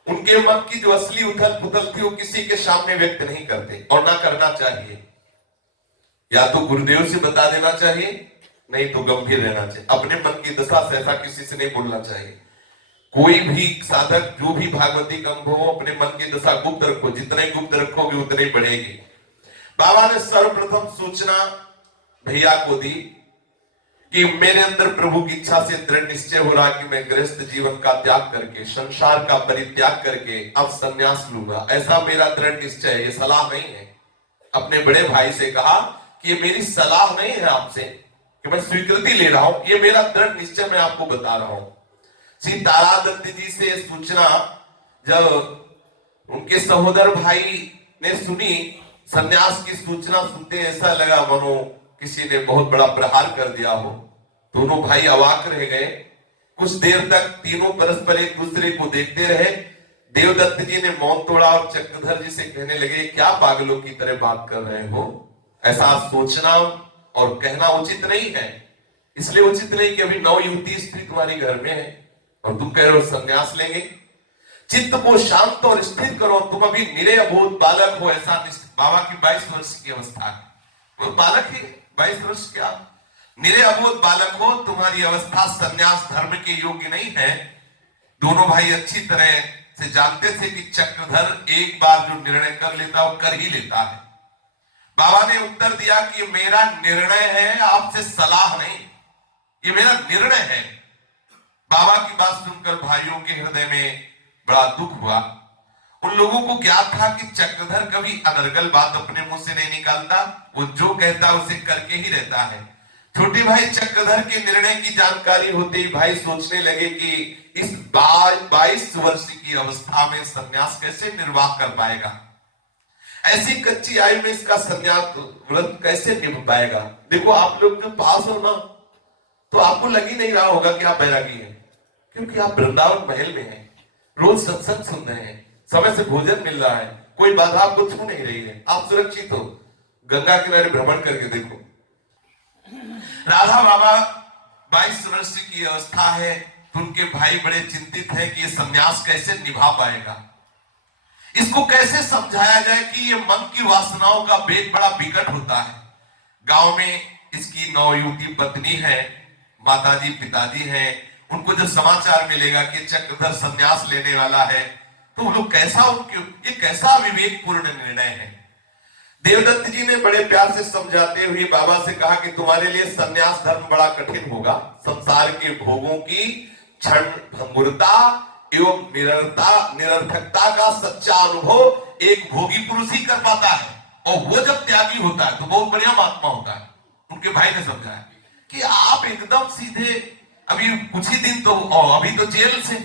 उनके मन की जो असली उथल पुथल थी वो किसी के सामने व्यक्त नहीं करते, और ना करना चाहिए। या तो गुरुदेव से बता देना चाहिए, नहीं तो गंभीर रहना चाहिए। अपने मन की दशा से ऐसा किसी से नहीं बोलना चाहिए। कोई भी साधक जो भी भागवती का अनुभव हो, अपने मन की दशा गुप्त रखो, जितने गुप्त रखोगे उतने ही बढ़ेगी। बाबा ने सर्वप्रथम सूचना भैया को दी कि मेरे अंदर प्रभु की इच्छा से दृढ़ निश्चय हो रहा कि मैं गृहस्थ जीवन का त्याग करके, संसार का परित्याग करके अब संन्यास लूंगा। ऐसा मेरा दृढ़ निश्चय है, ये सलाह नहीं है। अपने बड़े भाई से कहा कि ये मेरी सलाह नहीं है आपसे कि मैं स्वीकृति ले रहा हूं, ये मेरा दृढ़ निश्चय मैं आपको बता रहा हूं। श्री तारादत्त जी से सूचना जब उनके सहोदर भाई ने सुनी, संन्यास की सूचना सुनते ऐसा लगा मानो किसी ने बहुत बड़ा प्रहार कर दिया हो। दोनों भाई अवाक रह गए। कुछ देर तक तीनों परस्पर एक दूसरे को देखते रहे। देवदत्त जी ने मौन तोड़ा और चक्रधर जी से कहने लगे, क्या पागलों की तरह बात कर रहे हो? ऐसा सोचना और कहना उचित नहीं है। इसलिए उचित नहीं कि अभी नवयुवती स्त्री तुम्हारी घर में है और तुम कह रहे हो संन्यास लेंगे। चित्त को शांत और स्थिर करो, तुम अभी निरे अबोध बालक हो। ऐसा बाबा की 22 वर्ष की अवस्था है, वो बालक है 22 वर्ष के। आप निरे अबोध बालक हो, तुम्हारी अवस्था संन्यास धर्म के योग्य नहीं है। दोनों भाई अच्छी तरह से जानते थे कि चक्रधर एक बार जो निर्णय कर लेता वो कर ही लेता है। बाबा ने उत्तर दिया कि मेरा निर्णय है, आपसे सलाह नहीं, ये मेरा निर्णय है। बाबा की बात सुनकर भाइयों के हृदय में बड़ा दुख हुआ। उन लोगों को ज्ञात था कि चक्रधर कभी अनर्गल बात अपने मुंह से नहीं निकालता, वो जो कहता उसे करके ही रहता है। छोटे भाई चक्रधर के निर्णय की जानकारी होते ही भाई सोचने लगे कि इस 22 वर्ष की अवस्था में संन्यास कैसे निर्वाह कर पाएगा, ऐसी कच्ची आयु में इसका संन्यास व्रत कैसे निभ पाएगा। देखो आप लोग के पास हो ना तो आपको लग ही नहीं रहा होगा कि आप बैरागी हैं, क्योंकि आप वृंदावन महल में हैं, रोज सत्संग सुन रहे हैं, समय से भोजन मिल रहा है, कोई बाधा आपको छू नहीं रही है, आप सुरक्षित हो। गंगा किनारे भ्रमण करके देखो। राधा बाबा 22 वर्ष की अवस्था है तो उनके भाई बड़े चिंतित हैं कि ये संन्यास कैसे निभा पाएगा, इसको कैसे समझाया जाए कि ये मन की वासनाओं का वेग बड़ा विकट होता है। गांव में इसकी नवयुवती पत्नी है, माताजी पिताजी हैं, उनको जब समाचार मिलेगा कि चक्रधर संन्यास लेने वाला है तो वो लोग कैसा, उनके ये कैसा विवेकपूर्ण निर्णय है। देवदत्त जी ने बड़े प्यार से समझाते हुए बाबा से कहा कि तुम्हारे लिए संन्यास धर्म बड़ा कठिन होगा। संसार के भोगों की क्षण भंगुरता एवं निरर्थकता का सच्चा अनुभव एक भोगी पुरुष ही कर पाता है, और वो जब त्यागी होता है तो बहुत बढ़िया महात्मा होता है। उनके भाई ने समझाया कि आप एकदम सीधे, अभी कुछ ही दिन तो, अभी तो जेल से,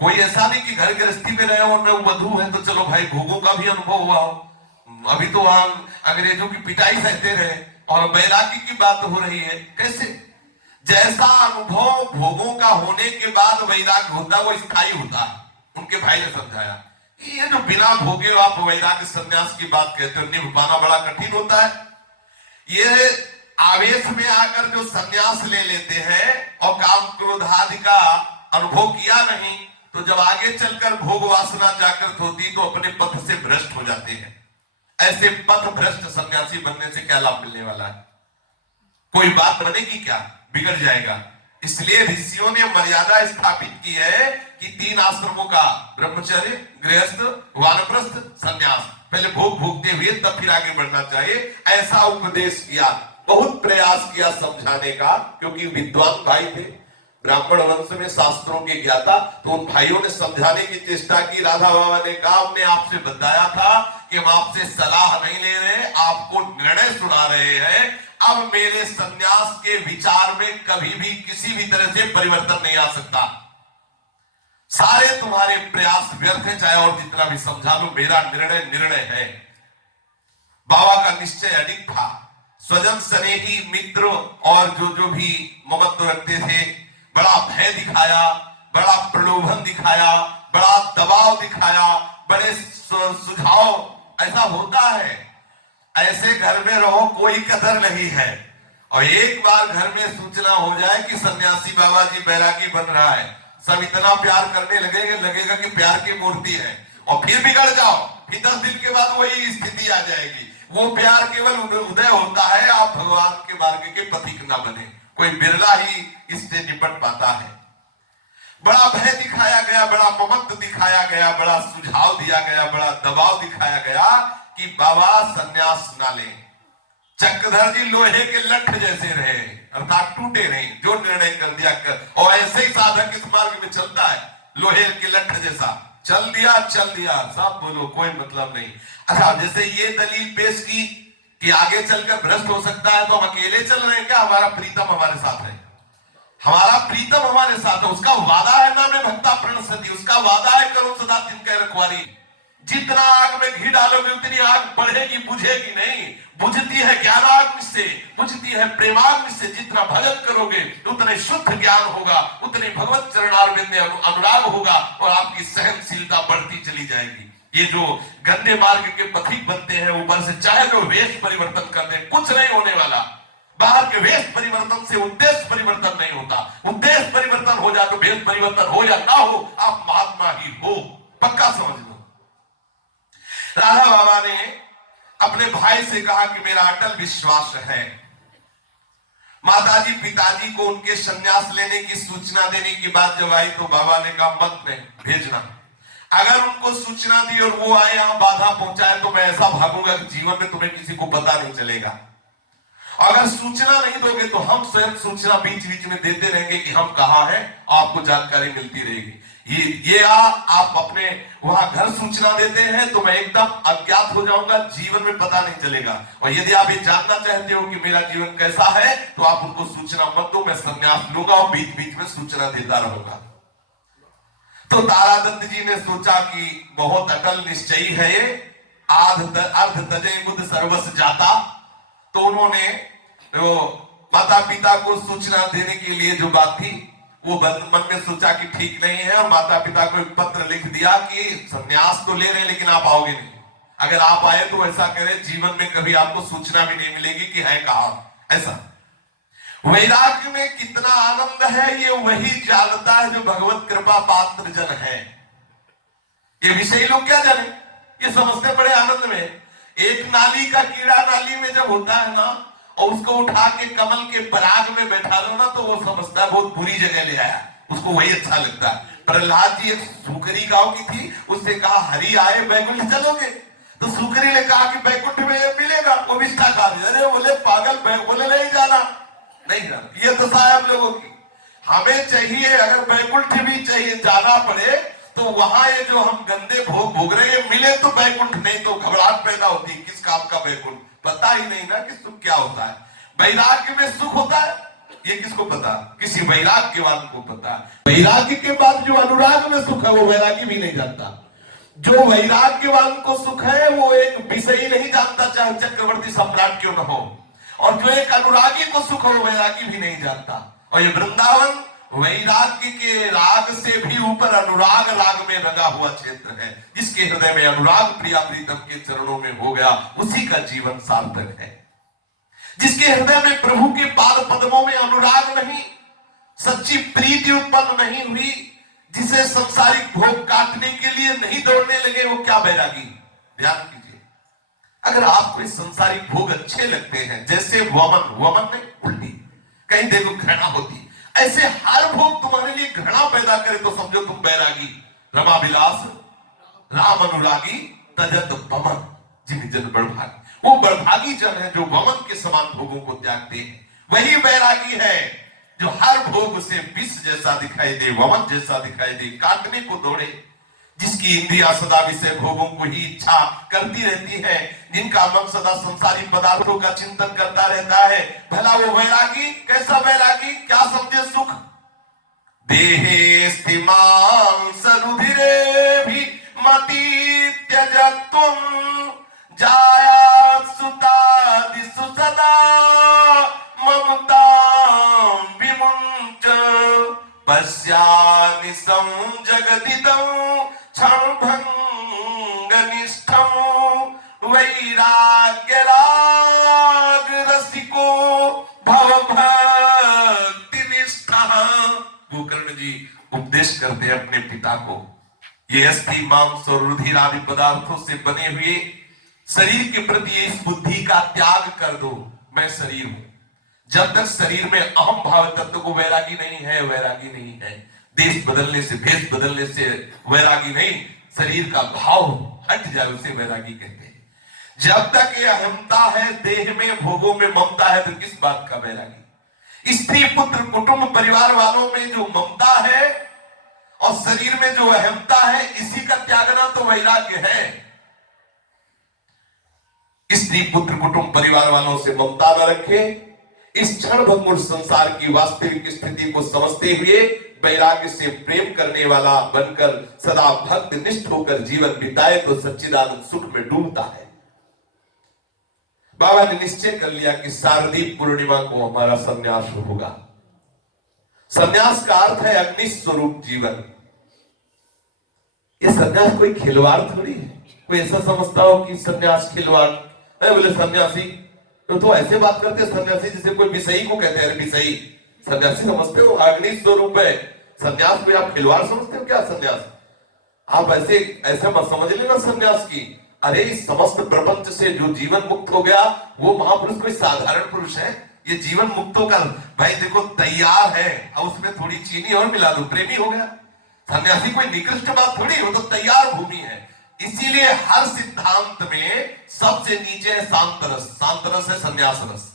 कोई ऐसा नहीं कि घर गृहस्थी में रहे और न वधू है तो चलो भाई भोगों का भी अनुभव हुआ हो। अभी तो वहां अंग्रेजों की पिटाई सहते रहे और बैरागी की बात हो रही है। कैसे? जैसा अनुभव भोगों का होने के बाद वैराग्य होता है वो स्थायी होता है। उनके भाई ने समझाया कि ये जो बिना भोगे आप वैराग्य संन्यास की बात कहते हो, निभ पाना बड़ा कठिन होता है। ये आवेश में आकर जो संन्यास ले लेते हैं और काम क्रोध आदि का अनुभव किया नहीं, तो जब आगे चलकर भोग वासना जागृत होती तो अपने पथ से भ्रष्ट हो जाते हैं। ऐसे पथ भ्रष्ट सन्यासी बनने से क्या लाभ मिलने वाला है? कोई बात बनेगी क्या? बिगड़ जाएगा। इसलिए ऋषियों ने मर्यादा स्थापित की है कि 3 आश्रमों का, ब्रह्मचर्य, गृहस्थ, वानप्रस्थ, संन्यास, पहले भोग भोगते हुए तब फिर आगे बढ़ना चाहिए, ऐसा उपदेश किया। बहुत प्रयास किया समझाने का, क्योंकि विद्वान भाई थे, ब्राह्मण वंश में शास्त्रों के ज्ञाता, तो उन भाइयों ने समझाने की चेष्टा की। राधा बाबा ने कहा हमने आपसे बताया था कि हम आपसे सलाह नहीं ले रहे, आपको निर्णय सुना रहे हैं। अब मेरे संन्यास के विचार में कभी भी किसी भी तरह से परिवर्तन नहीं आ सकता। सारे तुम्हारे प्रयास व्यर्थ है, चाहे और जितना भी समझा लो, मेरा निर्णय है। बाबा का निश्चय अडिग था। स्वजन स्नेही मित्र और जो भी ममत्व रखते थे, बड़ा भय दिखाया, बड़ा प्रलोभन दिखाया, बड़ा दबाव दिखाया, बड़े सुझाव, ऐसा होता है। ऐसे घर में रहो कोई कदर नहीं है, और एक बार घर में सूचना हो जाए कि सन्यासी बाबा जी बैरागी बन रहा है, सब इतना प्यार करने लगेगा कि प्यार की मूर्ति है, और फिर बिगड़ जाओ, फिर 10 दिन के बाद वही स्थिति आ जाएगी। वो प्यार केवल उदय होता है, आप भगवान के मार्ग के पथिक न बने। कोई बिरला ही इससे निपट पाता है। बड़ा भय दिखाया गया, बड़ा ममत्व दिखाया गया, बड़ा सुझाव दिया गया, बड़ा दबाव दिखाया गया कि बाबा सन्यास ना लें। चक्रधर जी लोहे के लठ जैसे रहे, अर्थात टूटे नहीं, जो निर्णय कर दिया कर, और ऐसे ही साधक इस मार्ग में चलता है, लोहे के लठ जैसा चल दिया, सब बोलो कोई मतलब नहीं। अच्छा, जैसे ये दलील पेश की कि आगे चलकर भ्रष्ट हो सकता है, तो हम अकेले चल रहे हैं क्या? हमारा प्रीतम हमारे साथ है, हमारा प्रीतम हमारे साथ है, उसका वादा है ना, मैं भक्ता प्रणसति, उसका वादा है करो सदा तिनके रखवारी। जितना आग में घी डालोगे उतनी आग बढ़ेगी, बुझेगी नहीं। बुझती है ज्ञानाग्नि से, बुझती है प्रेमाग्नि से। जितना भजन करोगे उतने शुद्ध ज्ञान होगा, उतने भगवत चरणारविंद में अनुराग होगा और आपकी सहनशीलता बढ़ती चली जाएगी। ये जो गंदे मार्ग के पथिक बनते हैं ऊपर से, चाहे जो वेश परिवर्तन कर दे, कुछ नहीं होने वाला। बाहर के वेश परिवर्तन से उद्देश्य परिवर्तन नहीं होता। उद्देश्य परिवर्तन हो जाए तो वेश परिवर्तन हो या ना हो, आप महात्मा ही हो, पक्का समझ लो। राधा बाबा ने अपने भाई से कहा कि मेरा अटल विश्वास है। माताजी पिताजी को उनके संन्यास लेने की सूचना देने की बात जब आई तो बाबा ने कहा मत नहीं भेजना। अगर उनको सूचना दी और वो आए यहां बाधा पहुंचाए तो मैं ऐसा भागूंगा कि जीवन में तुम्हें किसी को पता नहीं चलेगा। अगर सूचना नहीं दोगे तो हम स्वयं सूचना बीच बीच में देते रहेंगे कि हम कहां हैं, आपको जानकारी मिलती रहेगी। आप अपने वहां घर सूचना देते हैं तो मैं एकदम अज्ञात हो जाऊंगा, जीवन में पता नहीं चलेगा। और यदि आप ये जानना चाहते हो कि मेरा जीवन कैसा है तो आप उनको सूचना मत दो, मैं संन्यास लूंगा और बीच बीच में सूचना देता रहूंगा। तो तारादत्त जी ने सोचा कि बहुत अटल निश्चयी है ये, अर्ध तजे बुद्ध सर्वस जाता। तो उन्होंने माता पिता को सूचना देने के लिए जो बात थी वो मन में सोचा कि ठीक नहीं है, और माता पिता को एक पत्र लिख दिया कि संन्यास तो ले रहे हैं लेकिन आप आओगे नहीं। अगर आप आए तो ऐसा करें जीवन में कभी आपको सूचना भी नहीं मिलेगी कि है कहां। ऐसा वैराग्य में कितना आनंद है ये वही जानता है जो भगवत कृपा पात्र जन है। ये विषय लोग क्या जाने, ये समझते बड़े आनंद में। एक नाली का कीड़ा नाली में जब होता है ना और उसको उठा के कमल के पराग में बैठा लो ना तो वो समझता है बहुत बुरी जगह ले आया, उसको वही अच्छा लगता है। प्रहलाद जी एक सुकरी गांव की थी, उससे कहा हरि आए बैकुंठ चलोगे? तो सुकरी ने कहा कि बैकुंठ में ये मिलेगा। वो विष्ठा खा दिया। अरे बोले पागल, बोले नहीं जाना, नहीं जाना। ये दशा है हम लोगों की। हमें चाहिए अगर बैकुंठ भी चाहिए जाना पड़े तो वहां ये जो हम गंदे भोग भोग रहे हैं मिले तो बैकुंठ, नहीं तो घबराहट पैदा होती है किस काम का बैकुंठ, पता ही नहीं ना कि सुख क्या होता है। वैराग्य में सुख होता है ये किसको पता? किसी वैराग्यवान को पता। वैराग्य के बाद जो अनुराग में सुख है वो वैरागी भी नहीं जानता। जो वैराग्यवान को सुख है वो एक विषय ही नहीं जानता, चाहे चक्रवर्ती सम्राट क्यों न हो। और जो एक अनुरागी को सुख हो वो वैरागी भी नहीं जानता। और ये वृंदावन वैराग्य के राग से भी ऊपर अनुराग राग में रंगा हुआ क्षेत्र है। जिसके हृदय में अनुराग प्रिया प्रीतम के चरणों में हो गया उसी का जीवन सार्थक है। जिसके हृदय में प्रभु के पाद पद्मों में अनुराग नहीं, सच्ची प्रीति उत्पन्न नहीं हुई, जिसे संसारिक भोग काटने के लिए नहीं दौड़ने लगे, वो क्या बैरागी। ध्यान कीजिए, अगर आपको इस संसारिक भोग अच्छे लगते हैं, जैसे वमन में उल्टी कहीं देखो घृणा होती, ऐसे हर भोग तुम्हारे लिए घृणा पैदा करे तो समझो तुम बैरागी। रमा विलास राम अनुरागी तजत बमन जिन जन बड़भागी। वो बड़भागी जन है जो वमन के समान भोगों को त्यागते हैं। वही बैरागी है जो हर भोग से विष जैसा दिखाई दे, वमन जैसा दिखाई दे, काटने को दौड़े। जिसकी इंद्रिया सदा विषय भोगों को ही इच्छा करती रहती है, जिनका मन सदा संसारी पदार्थों का चिंतन करता रहता है, भला वो वैरागी कैसा वैरागी? क्या समझे सुख? देहे स्थिमान सरुधिरे भी मति त्यजत्वं जाया सुतादिषु सदा ममता विमुञ्च पश्यामि संजगदिदं क्षणभंग निष्ठं वैराग्य राग रसिको भव भक्ति निष्ठः। गोकर्ण जी उपदेश करते हैं अपने पिता को, ये अस्थि मांस और रुधिर आदि पदार्थों से बने हुए शरीर के प्रति इस बुद्धि का त्याग कर दो। मैं शरीर हूं। जब तक शरीर में अहम भाव तत्व को वैरागी नहीं है, वैरागी नहीं है। देश बदलने से, भेष बदलने से वैरागी नहीं, शरीर का भाव हट जाए उसे वैरागी कहते हैं। जब तक ये अहमता है, देह में भोगों में ममता है, तो किस बात का वैरागी? स्त्री पुत्र कुटुंब परिवार वालों में जो ममता है और शरीर में जो अहमता है, इसी का त्यागना तो वैराग्य है। स्त्री पुत्र कुटुंब परिवार वालों से ममता न रखे, इस क्षण भंगुर संसार की वास्तविक स्थिति को समझते हुए वैराग्य से प्रेम करने वाला बनकर सदा भक्त निष्ठ होकर जीवन बिताए तो सच्चिदानंद सुख में डूबता है। बाबा ने निश्चय कर लिया कि शारदीय पूर्णिमा को हमारा संन्यास होगा। संन्यास का अर्थ है अग्नि स्वरूप जीवन। ये संन्यास कोई खिलवाड़ थोड़ी है। कोई ऐसा समझता हो कि संन्यास खिलवाड़ है, बोले सन्यासी तो ऐसे बात करते हैं सन्यासी जैसे कोई विषयी को कहते हैं विषयी। सन्यासी समझते हो अग्नि स्वरूप है। सन्यास में आप खिलवाड़ समझते हो क्या? सन्यास आप ऐसे मत समझ लेना सन्यास की। अरे इस समस्त प्रपंच से जो जीवन मुक्त हो गया वो महापुरुष कोई साधारण पुरुष है? ये जीवन मुक्तों का भाई देखो तैयार है, और उसमें थोड़ी चीनी और मिला दो, प्रेमी हो गया। सन्यासी कोई निकृष्ट बात थोड़ी, वो तो तैयार भूमि है। इसीलिए हर सिद्धांत में सबसे नीचे है शांत रस। शांत रस है संन्यास रस।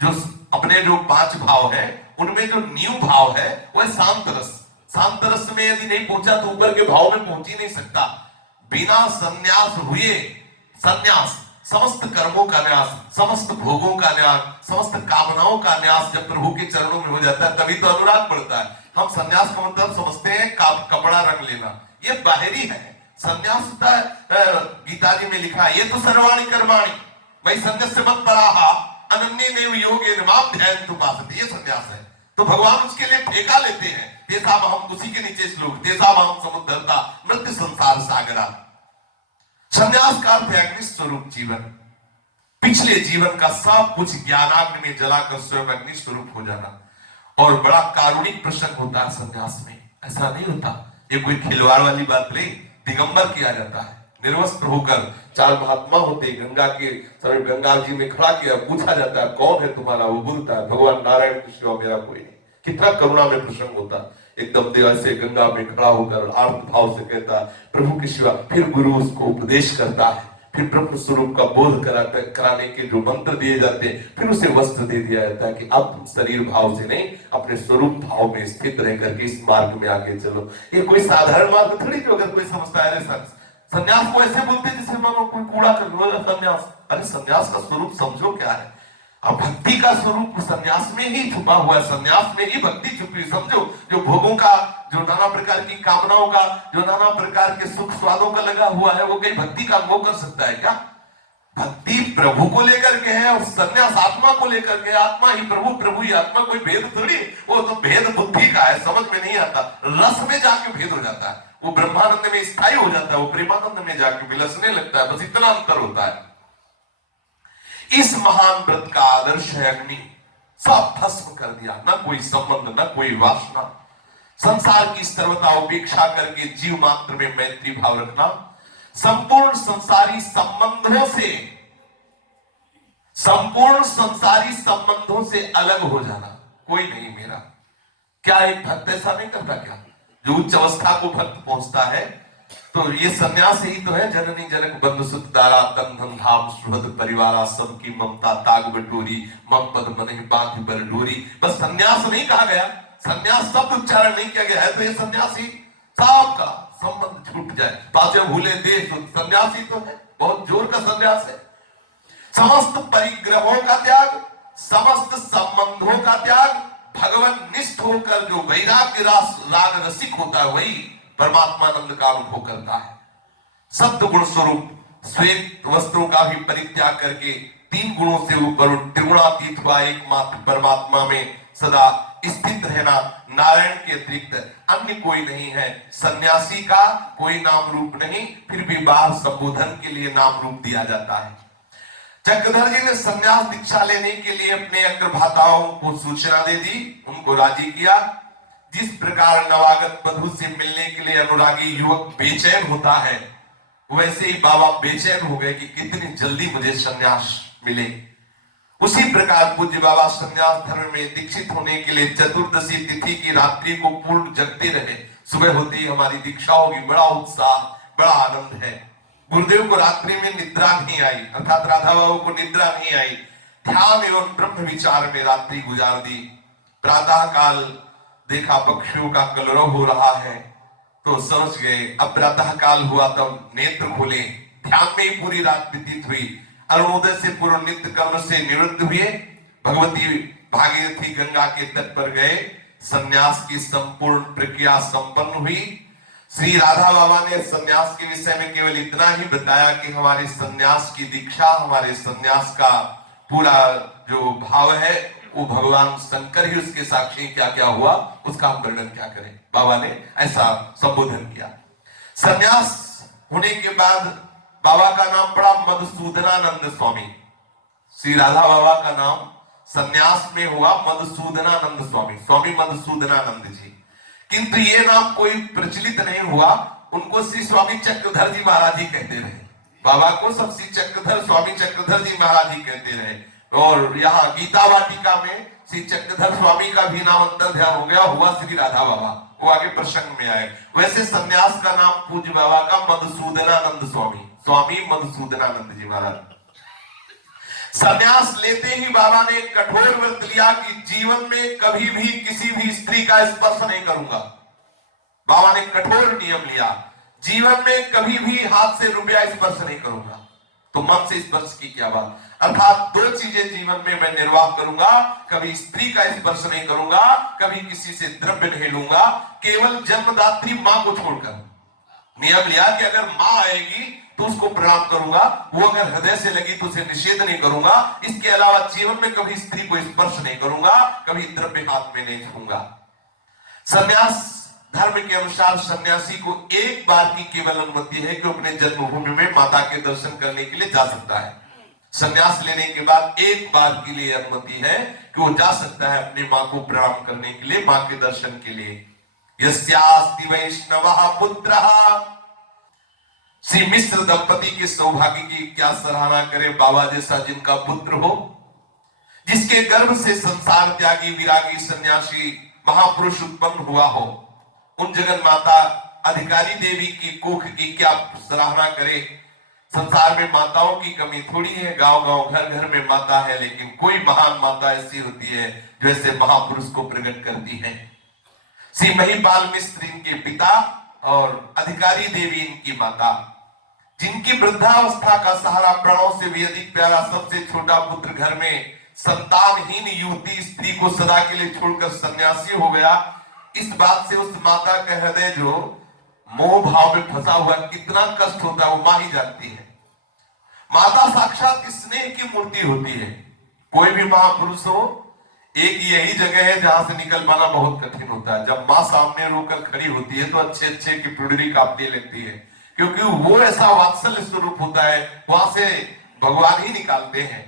जो अपने जो 5 भाव है उनमें जो न्यू भाव है वह शांत रस। शांत रस में यदि नहीं पहुंचा तो ऊपर के भाव में पहुंच ही नहीं सकता। बिना संन्यास हुए, संन्यास समस्त कर्मों का न्यास, समस्त भोगों का न्यास, समस्त कामनाओं का न्यास जब प्रभु के चरणों में हो जाता है तभी तो अनुराग बढ़ता है। हम संन्यास का मतलब समझते हैं कपड़ा रंग लेना, ये बाहरी है। संन्यास गीता जी में लिखा है, ये तो सर्वाणि कर्माणि भाई संन्यास से मत पराहा अनन्य नेव योगे माम ध्यान तुपासते, ये संन्यास है। तो भगवान उसके लिए ठेका लेते हैं। तेसा हम उसी के नीचे श्लोक, तेसा हम समुद्रता मृत्यु संसार सागरा। संन्यास का अर्थ है अग्नि स्वरूप जीवन। पिछले जीवन का सब कुछ ज्ञानाग्नि में जलाकर स्वयं अग्नि स्वरूप हो जाना। और बड़ा कारुणिक प्रसंग होता है संन्यास में। ऐसा नहीं होता ये कोई खिलवाड़ वाली बात नहीं। दिगंबर किया जाता है, निर्वस्त्र होकर। 4 महात्मा होते, गंगा के समय गंगा जी में खड़ा किया, पूछा जाता है कौन है तुम्हारा? वो बोलता है भगवान नारायण के सिवा मेरा कोई नहीं। कितना करुणा में प्रसंग होता है। एकदम देव से गंगा में खड़ा होकर आर्त भाव से कहता है प्रभु के सिवा। फिर गुरु उसको उपदेश करता है, फिर ब्रह्म स्वरूप का बोध कराने के जो मंत्र दिए जाते हैं, फिर उसे वस्त्र दे दिया जाता है कि अब तुम शरीर भाव से नहीं अपने स्वरूप भाव में स्थित रह करके इस मार्ग में आगे चलो। ये कोई साधारण मार्ग थोड़ी जो अगर कोई समझता है संन्यास को ऐसे बोलते हैं जैसे मानो कोई कूड़ा कर लो संन्यास। अरे संन्यास का स्वरूप समझो क्या है। अब भक्ति का स्वरूप संन्यास में ही छुपा हुआ है। संन्यास में ही भक्ति छुपी समझो। जो भोगों का, जो नाना प्रकार की कामनाओं का, जो नाना प्रकार के सुख स्वादों का लगा हुआ है, वो कहीं भक्ति का मोह कर सकता है क्या? भक्ति प्रभु को लेकर के है और संन्यास आत्मा को लेकर के। आत्मा ही प्रभु, प्रभु ही आत्मा, कोई भेद थोड़ी। वो तो भेद बुद्धि का है, समझ में नहीं आता। रस में जाके भेद हो जाता है, वो ब्रह्मानंद में स्थायी हो जाता है, वो प्रेमानंद में जाके विलसने लगता है। बस इतना अंतर होता है। इस महान व्रत का आदर्श है अग्नि। सब भस्म कर दिया, न कोई संबंध, न कोई वासना। संसार की सर्वथा उपेक्षा करके जीव मात्र में मैत्री भाव रखना। संपूर्ण संसारी संबंधों से अलग हो जाना। कोई नहीं मेरा। क्या एक भक्त ऐसा नहीं करता क्या? जो उच्च अवस्था को भक्त पहुंचता है तो ये सन्यास ही तो है। जननी जनक बंधु सुत दारा तन धन धाम सुहृद परिवारा सबकी ममता ताग बटोरी मम पद मन बांध बर डोरी। बस सन्यास नहीं कहा गया, सन्यास शब्द उच्चारण नहीं किया गया है, तो ये सन्यासी सबका संबंध छूट जाए। पांचों भूले देश सन्यासी तो है, बहुत जोर का सन्यास है। समस्त परिग्रहों का त्याग, समस्त संबंधों का त्याग, भगवान निष्ठ होकर जो वैराग्य राग रसिक होता है वही परमात्मानंद का अनुभव करता है। सत्य गुण स्वरूप श्वेत वस्त्रों का भी परित्याग करके 3 गुणों से ऊपर त्रिगुणातीत हुआ एकमात्र परमात्मा में सदा स्थित रहना। नारायण के अतिरिक्त अन्य कोई नहीं है। सन्यासी का कोई नाम रूप नहीं, फिर भी बाहर संबोधन के लिए नाम रूप दिया जाता है। चक्रधर जी ने सन्यास दीक्षा लेने के लिए अपने अग्रभाताओं को सूचना दे दी, उनको राजी किया। जिस प्रकार नवागत वधू से मिलने के लिए अनुरागी युवक बेचैन होता है, वैसे ही बाबा बेचैन हो गए कि कितनी जल्दी मुझे सन्यास मिले। उसी प्रकार पूज्य बाबा संन्यास धर्म में दीक्षित होने के लिए चतुर्दशी तिथि की रात्रि को पूर्ण जगते रहे। सुबह होते ही हमारी दीक्षा होगी, बड़ा उत्साह, बड़ा आनंद है। गुरुदेव को रात्रि में निद्रा नहीं आई, अर्थात राधा बाबू को निद्रा नहीं आई। ध्यान एवं ब्रह्म विचार में रात्रि गुजार दी। प्रातः काल देखा पक्षियों का कलरव हो रहा है तो समझ गए अब प्रातः काल हुआ, तब नेत्र खोले। ध्यान में ही पूरी रात व्यतीत हुई। अरुणोदय से पूर्व नित्य कर्म से निवृत्त हुए। भगवती भागीरथी गंगा के तट पर गए। संन्यास की संपूर्ण प्रक्रिया संपन्न हुई। श्री राधा बाबा ने संन्यास के विषय में केवल इतना ही बताया कि हमारे संन्यास की दीक्षा, हमारे संन्यास का पूरा जो भाव है वो भगवान शंकर ही उसके साक्षी। क्या क्या हुआ उसका हम वर्णन क्या करें। बाबा ने ऐसा संबोधन किया। संन्यास होने के बाद बाबा का नाम पड़ा मधुसूदनानंद स्वामी। श्री राधा बाबा का नाम संन्यास में हुआ मधुसूदनानंद स्वामी, स्वामी मधुसूदनानंद जी। किंतु ये नाम कोई प्रचलित नहीं हुआ। उनको श्री स्वामी चक्रधर जी महाराज जी कहते रहे। बाबा को सब श्री चक्रधर, स्वामी चक्रधर जी महाराज जी कहते रहे। और यहाँ गीता वाटिका में श्री चक्रधर स्वामी का भी नाम अंतर ध्यान हो गया, हुआ श्री राधा बाबा, वो आगे प्रसंग में आए। वैसे संन्यास का नाम पूज्य बाबा का मधुसूदनानंद स्वामी, स्वामी मधुसूदनानंद जी महाराज। संन्यास लेते ही बाबा ने एक कठोर व्रत लिया कि जीवन में कभी भी किसी भी स्त्री का स्पर्श नहीं करूंगा। बाबा ने कठोर नियम लिया, जीवन में कभी भी हाथ से रुपया स्पर्श नहीं करूंगा। तो मन से स्पर्श की क्या बात, अर्थात दो चीजें जीवन में मैं निर्वाह करूंगा, कभी स्त्री का स्पर्श नहीं करूंगा, कभी किसी से द्रव्य नहीं लूंगा, केवल जन्मदात्री मां को छोड़कर। नियम लिया कि अगर मां आएगी तो उसको प्रणाम करूंगा, वो अगर हृदय से लगी तो उसे निषेध नहीं करूंगा। इसके अलावा जीवन में कभी स्त्री को स्पर्श नहीं करूंगा, कभी द्रव्य हाथ में नहीं छूंगा। संन्यास धर्म के अनुसार सन्यासी को एक बार की केवल अनुमति है कि अपने जन्मभूमि में माता के दर्शन करने के लिए जा सकता है। संन्यास लेने के बाद एक बार के लिए अनुमति है कि वो जा सकता है अपनी मां को प्रणाम करने के लिए, मां के दर्शन के लिए। यस्यास्ति वैष्णवः पुत्रः, श्री मिश्र दंपति के सौभाग्य की क्या सराहना करे। बाबा जैसा जिनका पुत्र हो, जिसके गर्भ से संसार त्यागी विरागी सन्यासी महापुरुष उत्पन्न हुआ हो, उन जगन माता अधिकारी देवी की कोख की क्या सराहना करे। संसार में माताओं की कमी थोड़ी है, गांव गांव घर घर में माता है, लेकिन कोई महान माता ऐसी होती है जो ऐसे महापुरुष को प्रकट करती है। श्री महिपाल मिश्र इनके पिता और अधिकारी देवी इनकी माता, जिनकी वृद्धावस्था का सहारा प्राणों से भी अधिक प्यारा सबसे छोटा पुत्र घर में संतानहीन युवती स्त्री को सदा के लिए छोड़कर सन्यासी हो गया। इस बात से उस माता का हृदय जो मोह भाव में फंसा हुआ कितना कष्ट होता है वो मां ही जानती है। माता साक्षात स्नेह की मूर्ति होती है। कोई भी महापुरुष हो, एक यही जगह है जहां से निकल पाना बहुत कठिन होता है। जब मां सामने रोकर खड़ी होती है तो अच्छे अच्छे की पुडरी कांपने लगती है, क्योंकि वो ऐसा वात्सल्य स्वरूप होता है, वहां से भगवान ही निकालते हैं।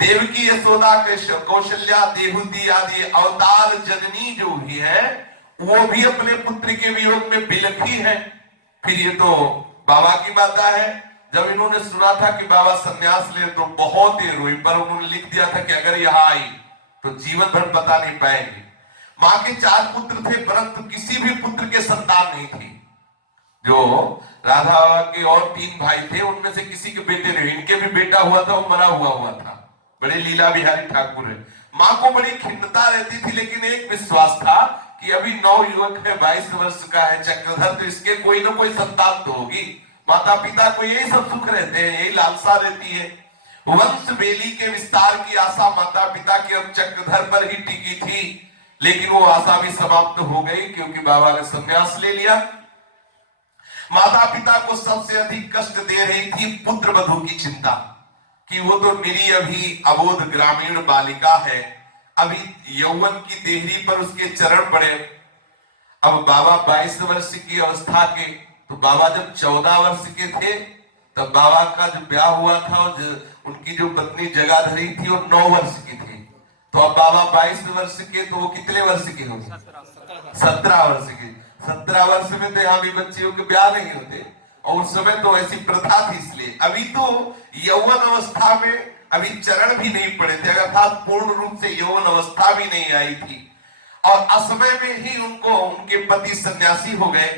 देवकी यशोदा कौशल्या देहूती आदि अवतार जननी जो भी है वो भी अपने पुत्र के वियोग में बिलखी है। फिर ये तो बाबा की बात है। जब इन्होंने सुना था कि बाबा सन्यास ले तो बहुत ही रोई, पर उन्होंने लिख दिया था कि अगर यहाँ आई तो जीवन भर बता नहीं पाएंगे। मां के 4 पुत्र थे, परंतु किसी भी पुत्र के संतान नहीं थी। जो राधा के और 3 भाई थे उनमें से किसी के बेटे नहीं, इनके भी बेटा हुआ था, वो मरा हुआ था। बड़े लीला बिहारी ठाकुर है। मां को बड़ी खिन्नता रहती थी, लेकिन एक विश्वास था कि अभी 9 युवक है, 22 वर्ष का है चक्रधर, तो इसके कोई ना कोई संतान तो होगी। माता पिता को यही सब सुख रहते हैं, यही लालसा रहती है। वंश बेली के विस्तार की आशा माता पिता की अब चक्रधर पर ही टिकी थी, लेकिन वो आशा भी समाप्त हो गई क्योंकि बाबा ने संन्यास ले लिया। माता पिता को सबसे अधिक कष्ट दे रही थी पुत्र वधू की चिंता, कि वो तो निरी अभी अबोध ग्रामीण बालिका है, अभी यौवन की देहरी पर उसके चरण पड़े। अब बाबा 22 वर्ष की अवस्था के, तो बाबा जब 14 वर्ष के थे तब बाबा का जो ब्याह हुआ था और उनकी जो पत्नी जगाधरी थी वो 9 वर्ष की थी। तो अब बाबा 22 वर्ष के, तो वो कितने वर्ष के होंगे? 17 वर्ष के। 17 वर्ष में तो यहाँ भी बच्चियों के ब्याह नहीं होते, और उस समय तो ऐसी प्रथा थी। इसलिए अभी तो यौवन अवस्था में अभी चरण भी नहीं पड़े थे, अर्थात पूर्ण रूप से यौवन अवस्था भी नहीं आई थी, और असमय में ही उनके पति सन्यासी हो गए।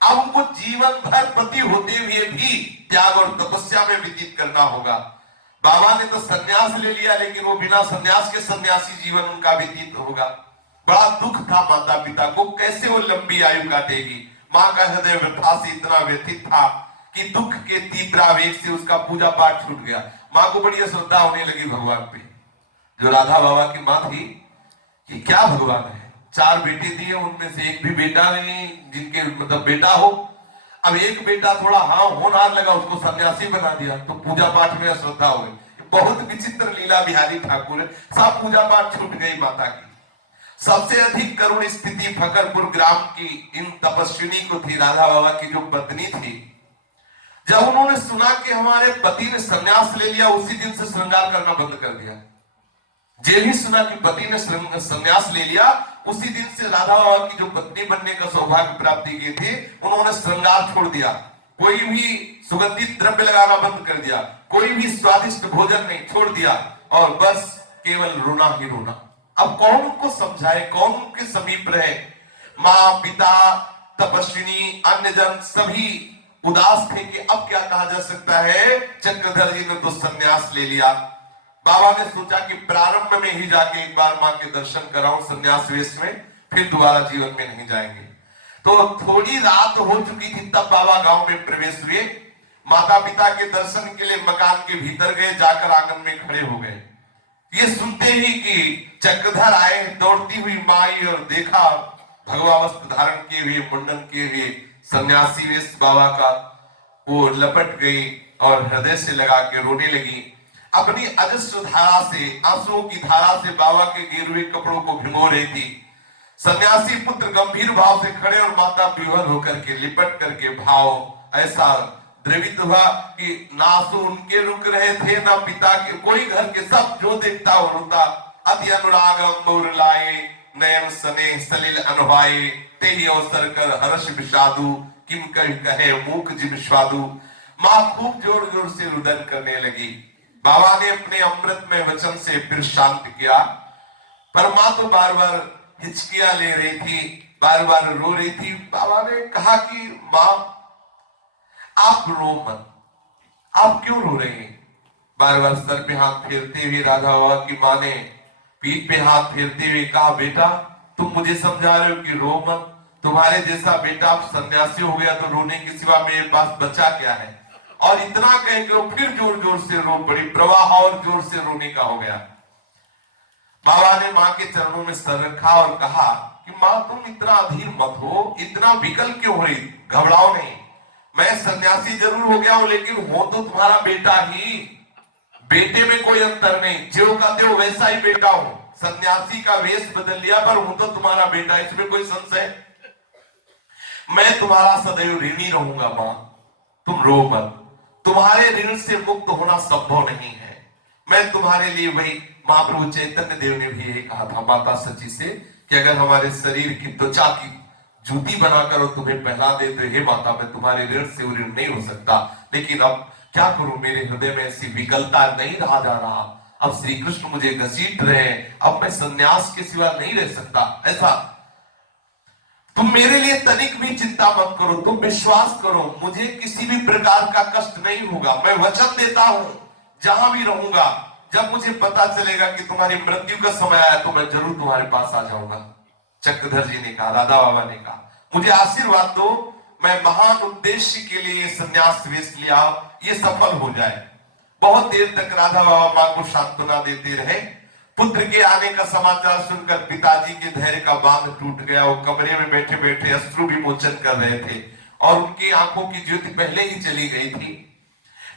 अब उनको जीवन भर पति होते हुए भी त्याग और तपस्या में व्यतीत करना होगा। बाबा ने तो सन्यास ले लिया, लेकिन वो बिना सन्यास के सन्यासी जीवन उनका व्यतीत होगा। बड़ा दुख था माता पिता को, कैसे वो लंबी आयु काटेगी। माँ का हृदय व्यथा से इतना व्यथित था कि दुख के तीव्र आवेग से उसका पूजा पाठ छूट गया। माँ को बड़ी श्रद्धा होने लगी भगवान पे। जो राधा बाबा की माँ थी, कि क्या भगवान है, 4 बेटे दिए, उनमें से एक भी बेटा नहीं जिनके मतलब बेटा हो। अब एक बेटा थोड़ा होनहार लगा, उसको सन्यासी बना दिया, तो पूजा पाठ में अश्रद्धा हो गई। बहुत विचित्र लीला बिहारी ठाकुर है, सब पूजा पाठ छूट गई माता की। सबसे अधिक करुण स्थिति फकरपुर ग्राम की इन तपस्विनी को थी, राधा बाबा की जो पत्नी थी। जब उन्होंने सुना कि हमारे पति ने सन्यास ले लिया, उसी दिन से श्रृंगार करना बंद कर दिया। जे भी सुना कि पति ने सन्यास ले लिया, उसी दिन से राधा बाबा की जो पत्नी बनने का सौभाग्य प्राप्ति की थी, उन्होंने श्रृंगार छोड़ दिया। कोई भी सुगंधित द्रव्य लगाना बंद कर दिया, कोई भी स्वादिष्ट भोजन नहीं, छोड़ दिया, और बस केवल रोना ही रोना। अब कौन उनको समझाए, कौन उनके समीप रहे। माँ पिता तपस्विनी अन्य जन सभी उदास थे कि अब क्या कहा जा सकता है। चक्रधर जी ने तो सन्यास ले लिया। बाबा ने सोचा कि प्रारंभ में ही जाके एक बार माँ के दर्शन कराऊं सन्यास वेश में, फिर दोबारा जीवन में नहीं जाएंगे। तो थोड़ी रात हो चुकी थी, तब बाबा गांव में प्रवेश हुए। माता पिता के दर्शन के लिए मकान के भीतर गए, जाकर आंगन में खड़े हो गए। ये सुनते ही कि चक्रधर आए, दौड़ती हुई माई और देखा भगवा वस्त्र धारण किए हुए, मुंडन किए हुए सन्यासी वेश बाबा का, वो लपट गई और हृदय से लगा के रोने लगी। अपनी अजस्र धारा से, आंसुओं की धारा से बाबा के गिरे कपड़ों को भिगो रही थी। सन्यासी पुत्र गंभीर भाव से खड़े और माता विह्वल होकर के लिपट करके भाव ऐसा द्रवित हुआ कि ना आंसू उनके रुक रहे थे, ना पिता के, कोई घर के सब जो देखता वो रोता। अति अनुरागम मोर लाए, नयन सने सलिल अनवाए, ते ही अवसर कर हर्ष विषादु, किम कहे मूक जिम स्वादु। माँ खूब जोर जोर से रुदन करने लगी। बाबा ने अपने अमृत में वचन से फिर शांत किया, पर माँ तो बार बार हिचकियां ले रही थी, बार बार रो रही थी। बाबा ने कहा कि माँ आप रो मत, आप क्यों रो रहे हैं। बार बार सर पे हाथ फेरते हुए राधा बाबा की माँ ने पीठ पे हाथ फेरते हुए कहा, बेटा तुम मुझे समझा रहे हो कि रो मत, तुम्हारे जैसा बेटा अब सन्यासी हो गया तो रोने के सिवा मेरे पास बचा क्या है। और इतना कह के वो फिर जोर जोर से रो पड़ी, प्रवाह और जोर से रोने का हो गया। बाबा ने माँ के चरणों में सर रखा और कहा कि माँ तुम इतना अधीर मत हो, इतना विकल क्यों हो रही, घबराओ नहीं। मैं सन्यासी जरूर हो गया हूं, लेकिन हो तो तुम्हारा बेटा ही, बेटे में कोई अंतर नहीं, जो का त्यों वैसा ही बेटा हूं। सन्यासी का वेश बदल लिया, पर हूं तो तुम्हारा बेटा, इसमें कोई संशय। मैं तुम्हारा सदैव ऋणी रहूंगा मां, तुम रो मत। तुम्हारे ऋण से मुक्त होना संभव नहीं है। मैं तुम्हारे लिए वही, महाप्रभु चैतन्य देव ने भी यही कहा था माता सची से कि अगर हमारे शरीर की त्वचा की जूती बनाकर और तुम्हें पहना दे तो हे माता, मैं तुम्हारे ऋण से ऋण नहीं हो सकता। लेकिन अब क्या करूं, मेरे हृदय में ऐसी विकलता नहीं रहा जा रहा। अब श्री कृष्ण मुझे घसीट रहे हैं, अब मैं सन्यास के सिवा नहीं रह सकता। ऐसा तुम मेरे लिए तनिक भी चिंता मत करो, तुम विश्वास करो, मुझे किसी भी प्रकार का कष्ट नहीं होगा। मैं वचन देता हूं, जहां भी रहूंगा, जब मुझे पता चलेगा कि तुम्हारी मृत्यु का समय आया तो मैं जरूर तुम्हारे पास आ जाऊंगा। चक्रधर जी ने कहा, राधा बाबा ने कहा, मुझे आशीर्वाद दो, मैं महान उद्देश्य के लिए सन्यास वेश लिया, ये सफल हो जाए। बहुत देर तक राधा बाबा मां को सांत्वना देते रहे। पुत्र के आने का समाचार सुनकर पिताजी के धैर्य का बांध टूट गया। वो कमरे में बैठे बैठे अश्रु विमोचन कर रहे थे और उनकी आंखों की ज्योति पहले ही चली गई थी।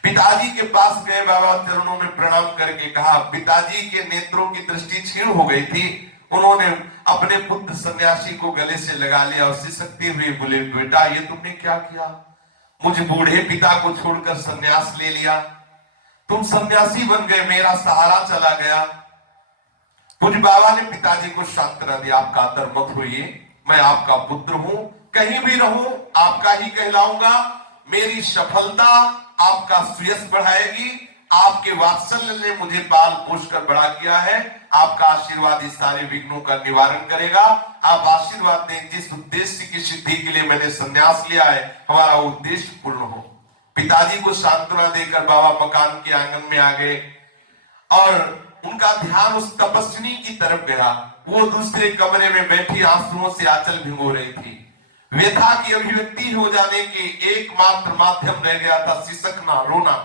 पिताजी के पास गए, बाबा चरणों में प्रणाम करके कहा, पिताजी के नेत्रों की दृष्टि क्षीण हो गई थी। उन्होंने अपने पुत्र सन्यासी को गले से लगा लिया और सिसकते हुए बोले, बेटा ये तुमने क्या किया, मुझे बूढ़े पिता को छोड़कर सन्यास ले लिया, तुम सन्यासी बन गए, मेरा सहारा चला गया। पूज्य बाबा ने पिताजी को सांत्वना दिया, आप कातर मत होइए, मैं आपका पुत्र हूं, कहीं भी रहूं आपका ही कहलाऊंगा। मेरी सफलता आपका सुयश बढ़ाएगी आपके वात्सल्य ने मुझे पाल पोष कर बड़ा किया है। आपका आशीर्वाद इस सारे विघ्नों का निवारण करेगा। आप आशीर्वाद दें, जिस उद्देश्य की सिद्धि के लिए मैंने संन्यास लिया है, हमारा उद्देश्य पूर्ण हो। पिताजी को सांत्वना देकर बाबा मकान के आंगन में आ गए और उनका ध्यान उस तपस्विनी की तरफ गया। वो दूसरे कमरे में बैठी आंसुओं से आंचल भिगो रही थी। व्यथा की अभिव्यक्ति हो जाने के एकमात्र माध्यम रह गया था सिसकना, रोना।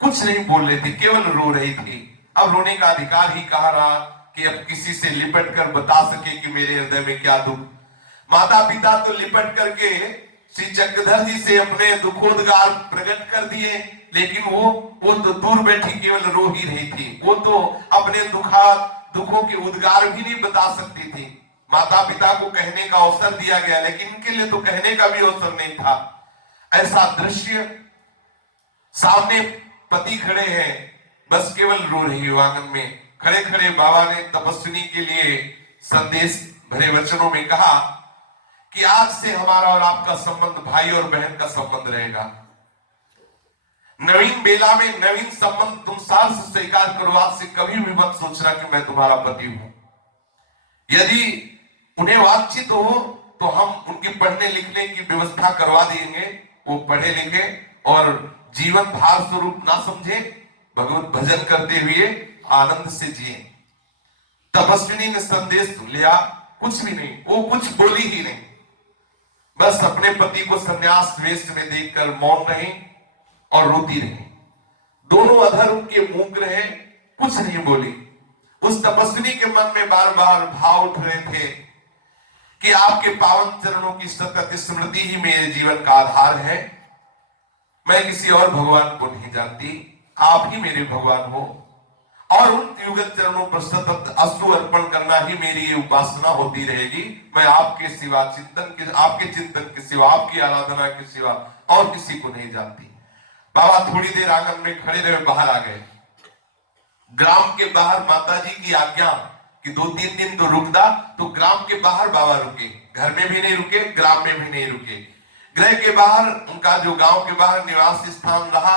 कुछ नहीं बोल रही थी, केवल रो रही थी। अब रोने का अधिकार ही कहाँ रहा कि अब किसी से लिपट कर बता सके कि मेरे हृदय में क्या दुख। माता पिता तो लिपट करके श्री चक्रधर जी से अपने दुखोद्गार प्रकट कर दिए, लेकिन वो तो दूर बैठी केवल रो ही रही थी। वो तो अपने दुखों के उद्गार भी नहीं बता सकती थी। माता पिता को कहने का अवसर दिया गया, लेकिन इनके लिए तो कहने का भी अवसर नहीं था। ऐसा दृश्य, सामने पति खड़े हैं, बस केवल रो रही है। आंगन में खड़े खड़े बाबा ने तपस्विनी के लिए संदेश भरे वचनों में कहा कि आज से हमारा और आपका संबंध भाई और बहन का संबंध रहेगा। नवीन बेला में नवीन संबंध तुम सार से स्वीकार करो। आज से कभी भी मत सोचना कि मैं तुम्हारा पति हूं। यदि उन्हें वांछित हो तो हम उनकी पढ़ने लिखने की व्यवस्था करवा देंगे। वो पढ़े लिखे और जीवन भार स्वरूप ना समझे, भगवत भजन करते हुए आनंद से जिए। तपस्विनी ने संदेश लिया, कुछ भी नहीं, वो कुछ बोली ही नहीं, बस अपने पति को संन्यास वेश में देखकर मौन रही और रोती रही। दोनों अधर उनके मूक रहे, कुछ नहीं बोली। उस तपस्विनी के मन में बार बार भाव उठ रहे थे कि आपके पावन चरणों की सतत स्मृति ही मेरे जीवन का आधार है। मैं किसी और भगवान को नहीं जानती, आप ही मेरे भगवान हो, और उन युगल चरणों पर सतत अश्रु अर्पण करना ही मेरी ये उपासना होती रहेगी। मैं आपके सिवा आपके चिंतन के सिवा, आपकी आराधना के सिवा और किसी को नहीं जानती। बाबा थोड़ी देर आंगन में खड़े रहे, बाहर आ गए। ग्राम के बाहर माताजी की आज्ञा कि 2-3 दिन तो रुकदा, तो ग्राम के बाहर बाबा रुके। घर में भी नहीं रुके, ग्राम में भी नहीं रुके। गृह के बाहर, उनका जो गांव के बाहर निवास स्थान रहा,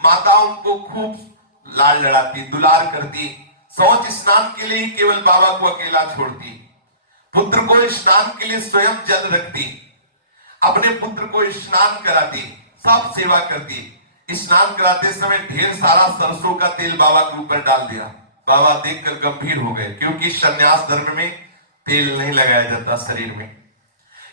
माता उनको खूब लाड़ लड़ाती, दुलार करती। शौच स्नान के लिए ही केवल बाबा को अकेला छोड़ती। पुत्र को स्नान के लिए स्वयं जल रखती, अपने पुत्र को स्नान कराती, सब सेवा करती। स्नान कराते समय ढेर सारा सरसों का तेल बाबा के ऊपर डाल दिया। बाबा देखकर गंभीर हो गए, क्योंकि सन्यास धर्म में तेल नहीं लगाया जाता शरीर में।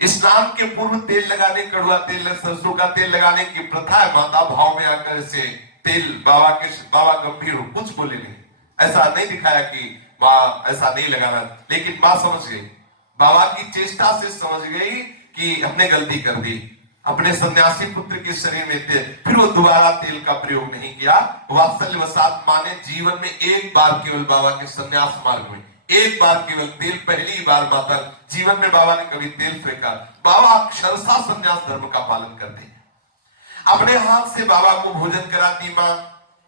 स्नान के पूर्व तेल लगाने, कड़वा तेल, सरसों का तेल लगाने की प्रथा है। माता भाव में आकर से तेल बाबा गंभीर हो, कुछ बोले नहीं। ऐसा नहीं दिखाया कि माँ ऐसा नहीं लगाना, लेकिन माँ समझ गई, बाबा की चेष्टा से समझ गई कि हमने गलती कर दी। अपने सन्यासी पुत्र के शरीर में तेल, फिर वो दोबारा तेल का प्रयोग नहीं किया। वात्सल्यवशात माँ ने जीवन में एक बार केवल बाबा के सन्यास मार्ग में एक बार केवल तेल, पहली बार माता जीवन में बाबा ने कभी तेल फेंका। बाबा अक्षरशः सन्यास धर्म का पालन करते हैं। अपने हाथ से बाबा को भोजन कराती माँ।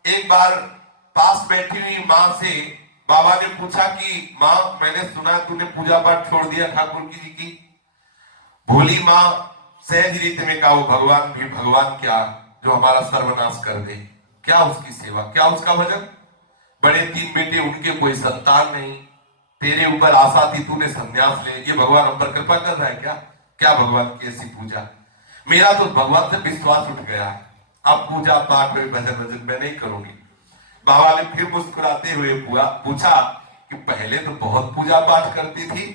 एक बार पास बैठी हुई माँ से बाबा ने पूछा कि माँ, मैंने सुना तूने पूजा पाठ छोड़ दिया ठाकुर जी की। भोली माँ सहज रीति में कहा, वो भगवान भी भगवान क्या जो हमारा सर्वनाश कर दे, क्या उसकी सेवा, क्या उसका भजन। बड़े 3 बेटे, उनके कोई संतान नहीं, तेरे ऊपर आशा थी, तूने संन्यास ले, ये भगवान हम पर कृपा कर रहा है क्या? क्या भगवान की ऐसी पूजा? मेरा तो भगवान से विश्वास उठ गया, अब पूजा पाठ भजन मैं नहीं करूंगी। बाबा ने फिर मुस्कुराते हुए पूछा कि पहले तो बहुत पूजा पाठ करती थी,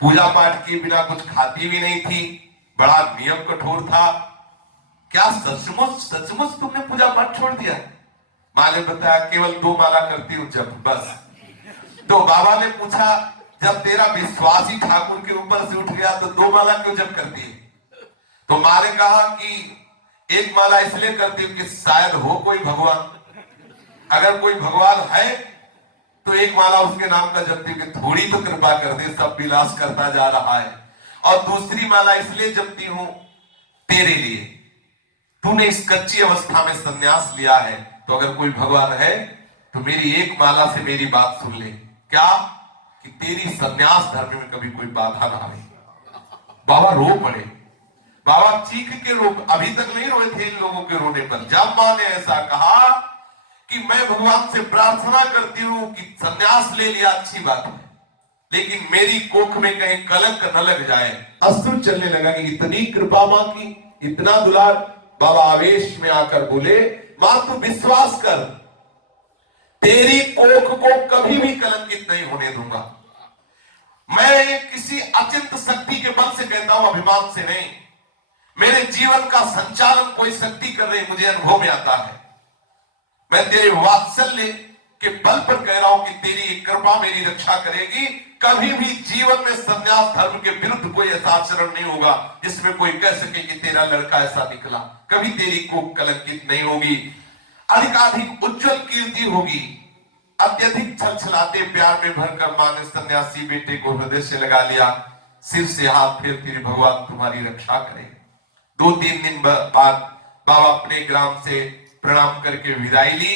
पूजा पाठ के बिना कुछ खाती भी नहीं थी, बड़ा नियम कठोर था, क्या सचमुच तुमने पूजा पाठ छोड़ दिया? माँ ने बताया केवल 2 माला करती हूं जब, बस। तो बाबा ने पूछा, जब तेरा विश्वास ही ठाकुर के ऊपर से उठ गया तो 2 माला क्यों जब करती है? तो माँ ने कहा कि 1 माला इसलिए करती हूँ कि शायद हो कोई भगवान, अगर कोई भगवान है तो 1 माला उसके नाम का जपती हूँ कि थोड़ी तो कृपा कर दे, सब विलास करता जा रहा है। और दूसरी माला इसलिए जपती हूं तेरे लिए, तूने इस कच्ची अवस्था में संन्यास लिया है, तो अगर कोई भगवान है तो मेरी 1 माला से मेरी बात सुन ले, क्या कि तेरी संन्यास धर्म में कभी कोई बाधा ना आए। बाबा रो पड़े, बाबा चीख के रो, अभी तक नहीं रोए थे इन लोगों के रोने पर। जब माँ ने ऐसा कहा कि मैं भगवान से प्रार्थना करती हूं कि संन्यास ले लिया, अच्छी बात है, लेकिन मेरी कोख में कहीं कलंक न लग जाए। अश्रु चलने लगा कि इतनी कृपा मां की, इतना दुलार। बाबा आवेश में आकर बोले, मां तू विश्वास कर, तेरी कोख को कभी भी कलंकित नहीं होने दूंगा। मैं किसी अचिंत शक्ति के बल से कहता हूं, अभिमान से नहीं। मेरे जीवन का संचालन कोई शक्ति कर रही, मुझे अनुभव में आता है। मैं तेरे वात्सल्य के बल पर कह रहा हूं कि तेरी कृपा मेरी रक्षा करेगी। कभी भी जीवन में संन्यास धर्म के विरुद्ध कोई ऐसा आचरण नहीं होगा जिसमें कोई कह सके कि तेरा लड़का ऐसा निकला। कभी तेरी कोख कलंकित नहीं होगी, अधिकाधिक उज्जवल कीर्ति होगी। अत्यधिक छलछलाते प्यार में भरकर मां ने सन्यासी बेटे को हृदय से लगा लिया। सिर से हाथ फेर, तेरे भगवान तुम्हारी रक्षा करे। 2-3 दिन बाद बाबा अपने ग्राम से प्रणाम करके विदाई ली।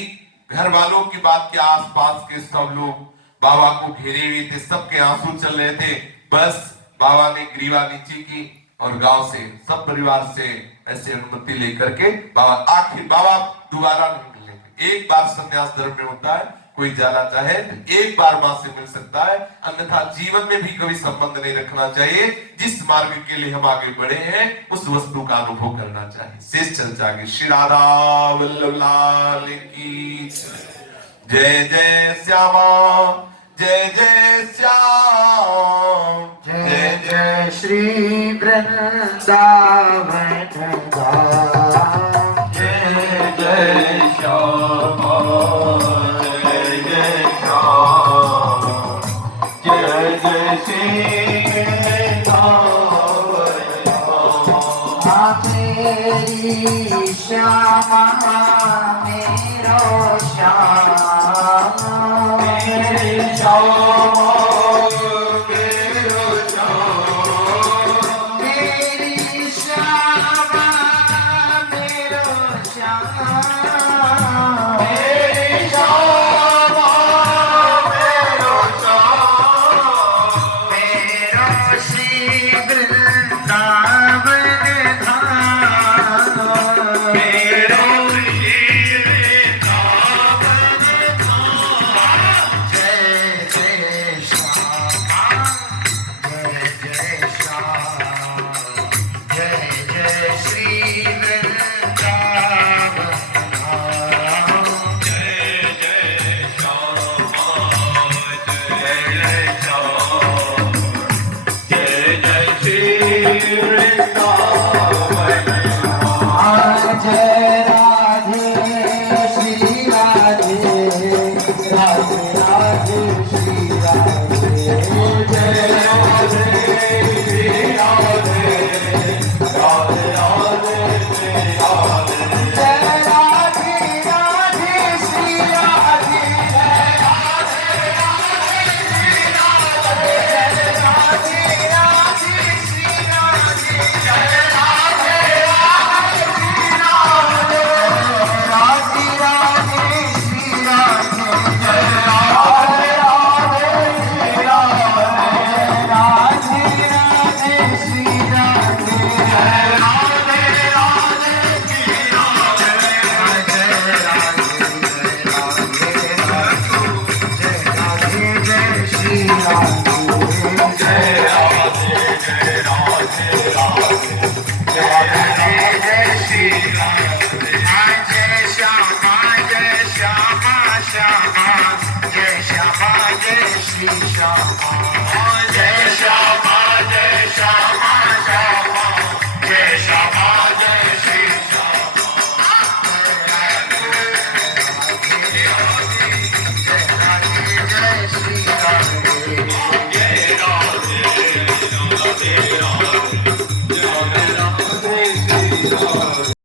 घर वालों की बात के आसपास के सब लोग बाबा को घेरे हुए थे, सबके आंसू चल रहे थे। बस बाबा ने ग्रीवा नीचे की और गांव से सब परिवार से ऐसे अनुमति लेकर के आखिर बाबा दोबारा नहीं मिलेंगे। एक बार संन्यास धर्म में होता है, कोई जाना चाहे तो एक बार मां से मिल सकता है, अन्यथा जीवन में भी कभी संबंध नहीं रखना चाहिए। जिस मार्ग के लिए हम आगे बढ़े हैं उस वस्तु का अनुभव करना चाहिए। शेष चर्चा की श्री राधा वल्लभ लाल की जय जय श्यामा, जय जय श्याम, जय जय श्री वृंदावन धाम, जय जय श्यामा, मेरी श्यामा मेरो श्यामा, मेरी श्यामा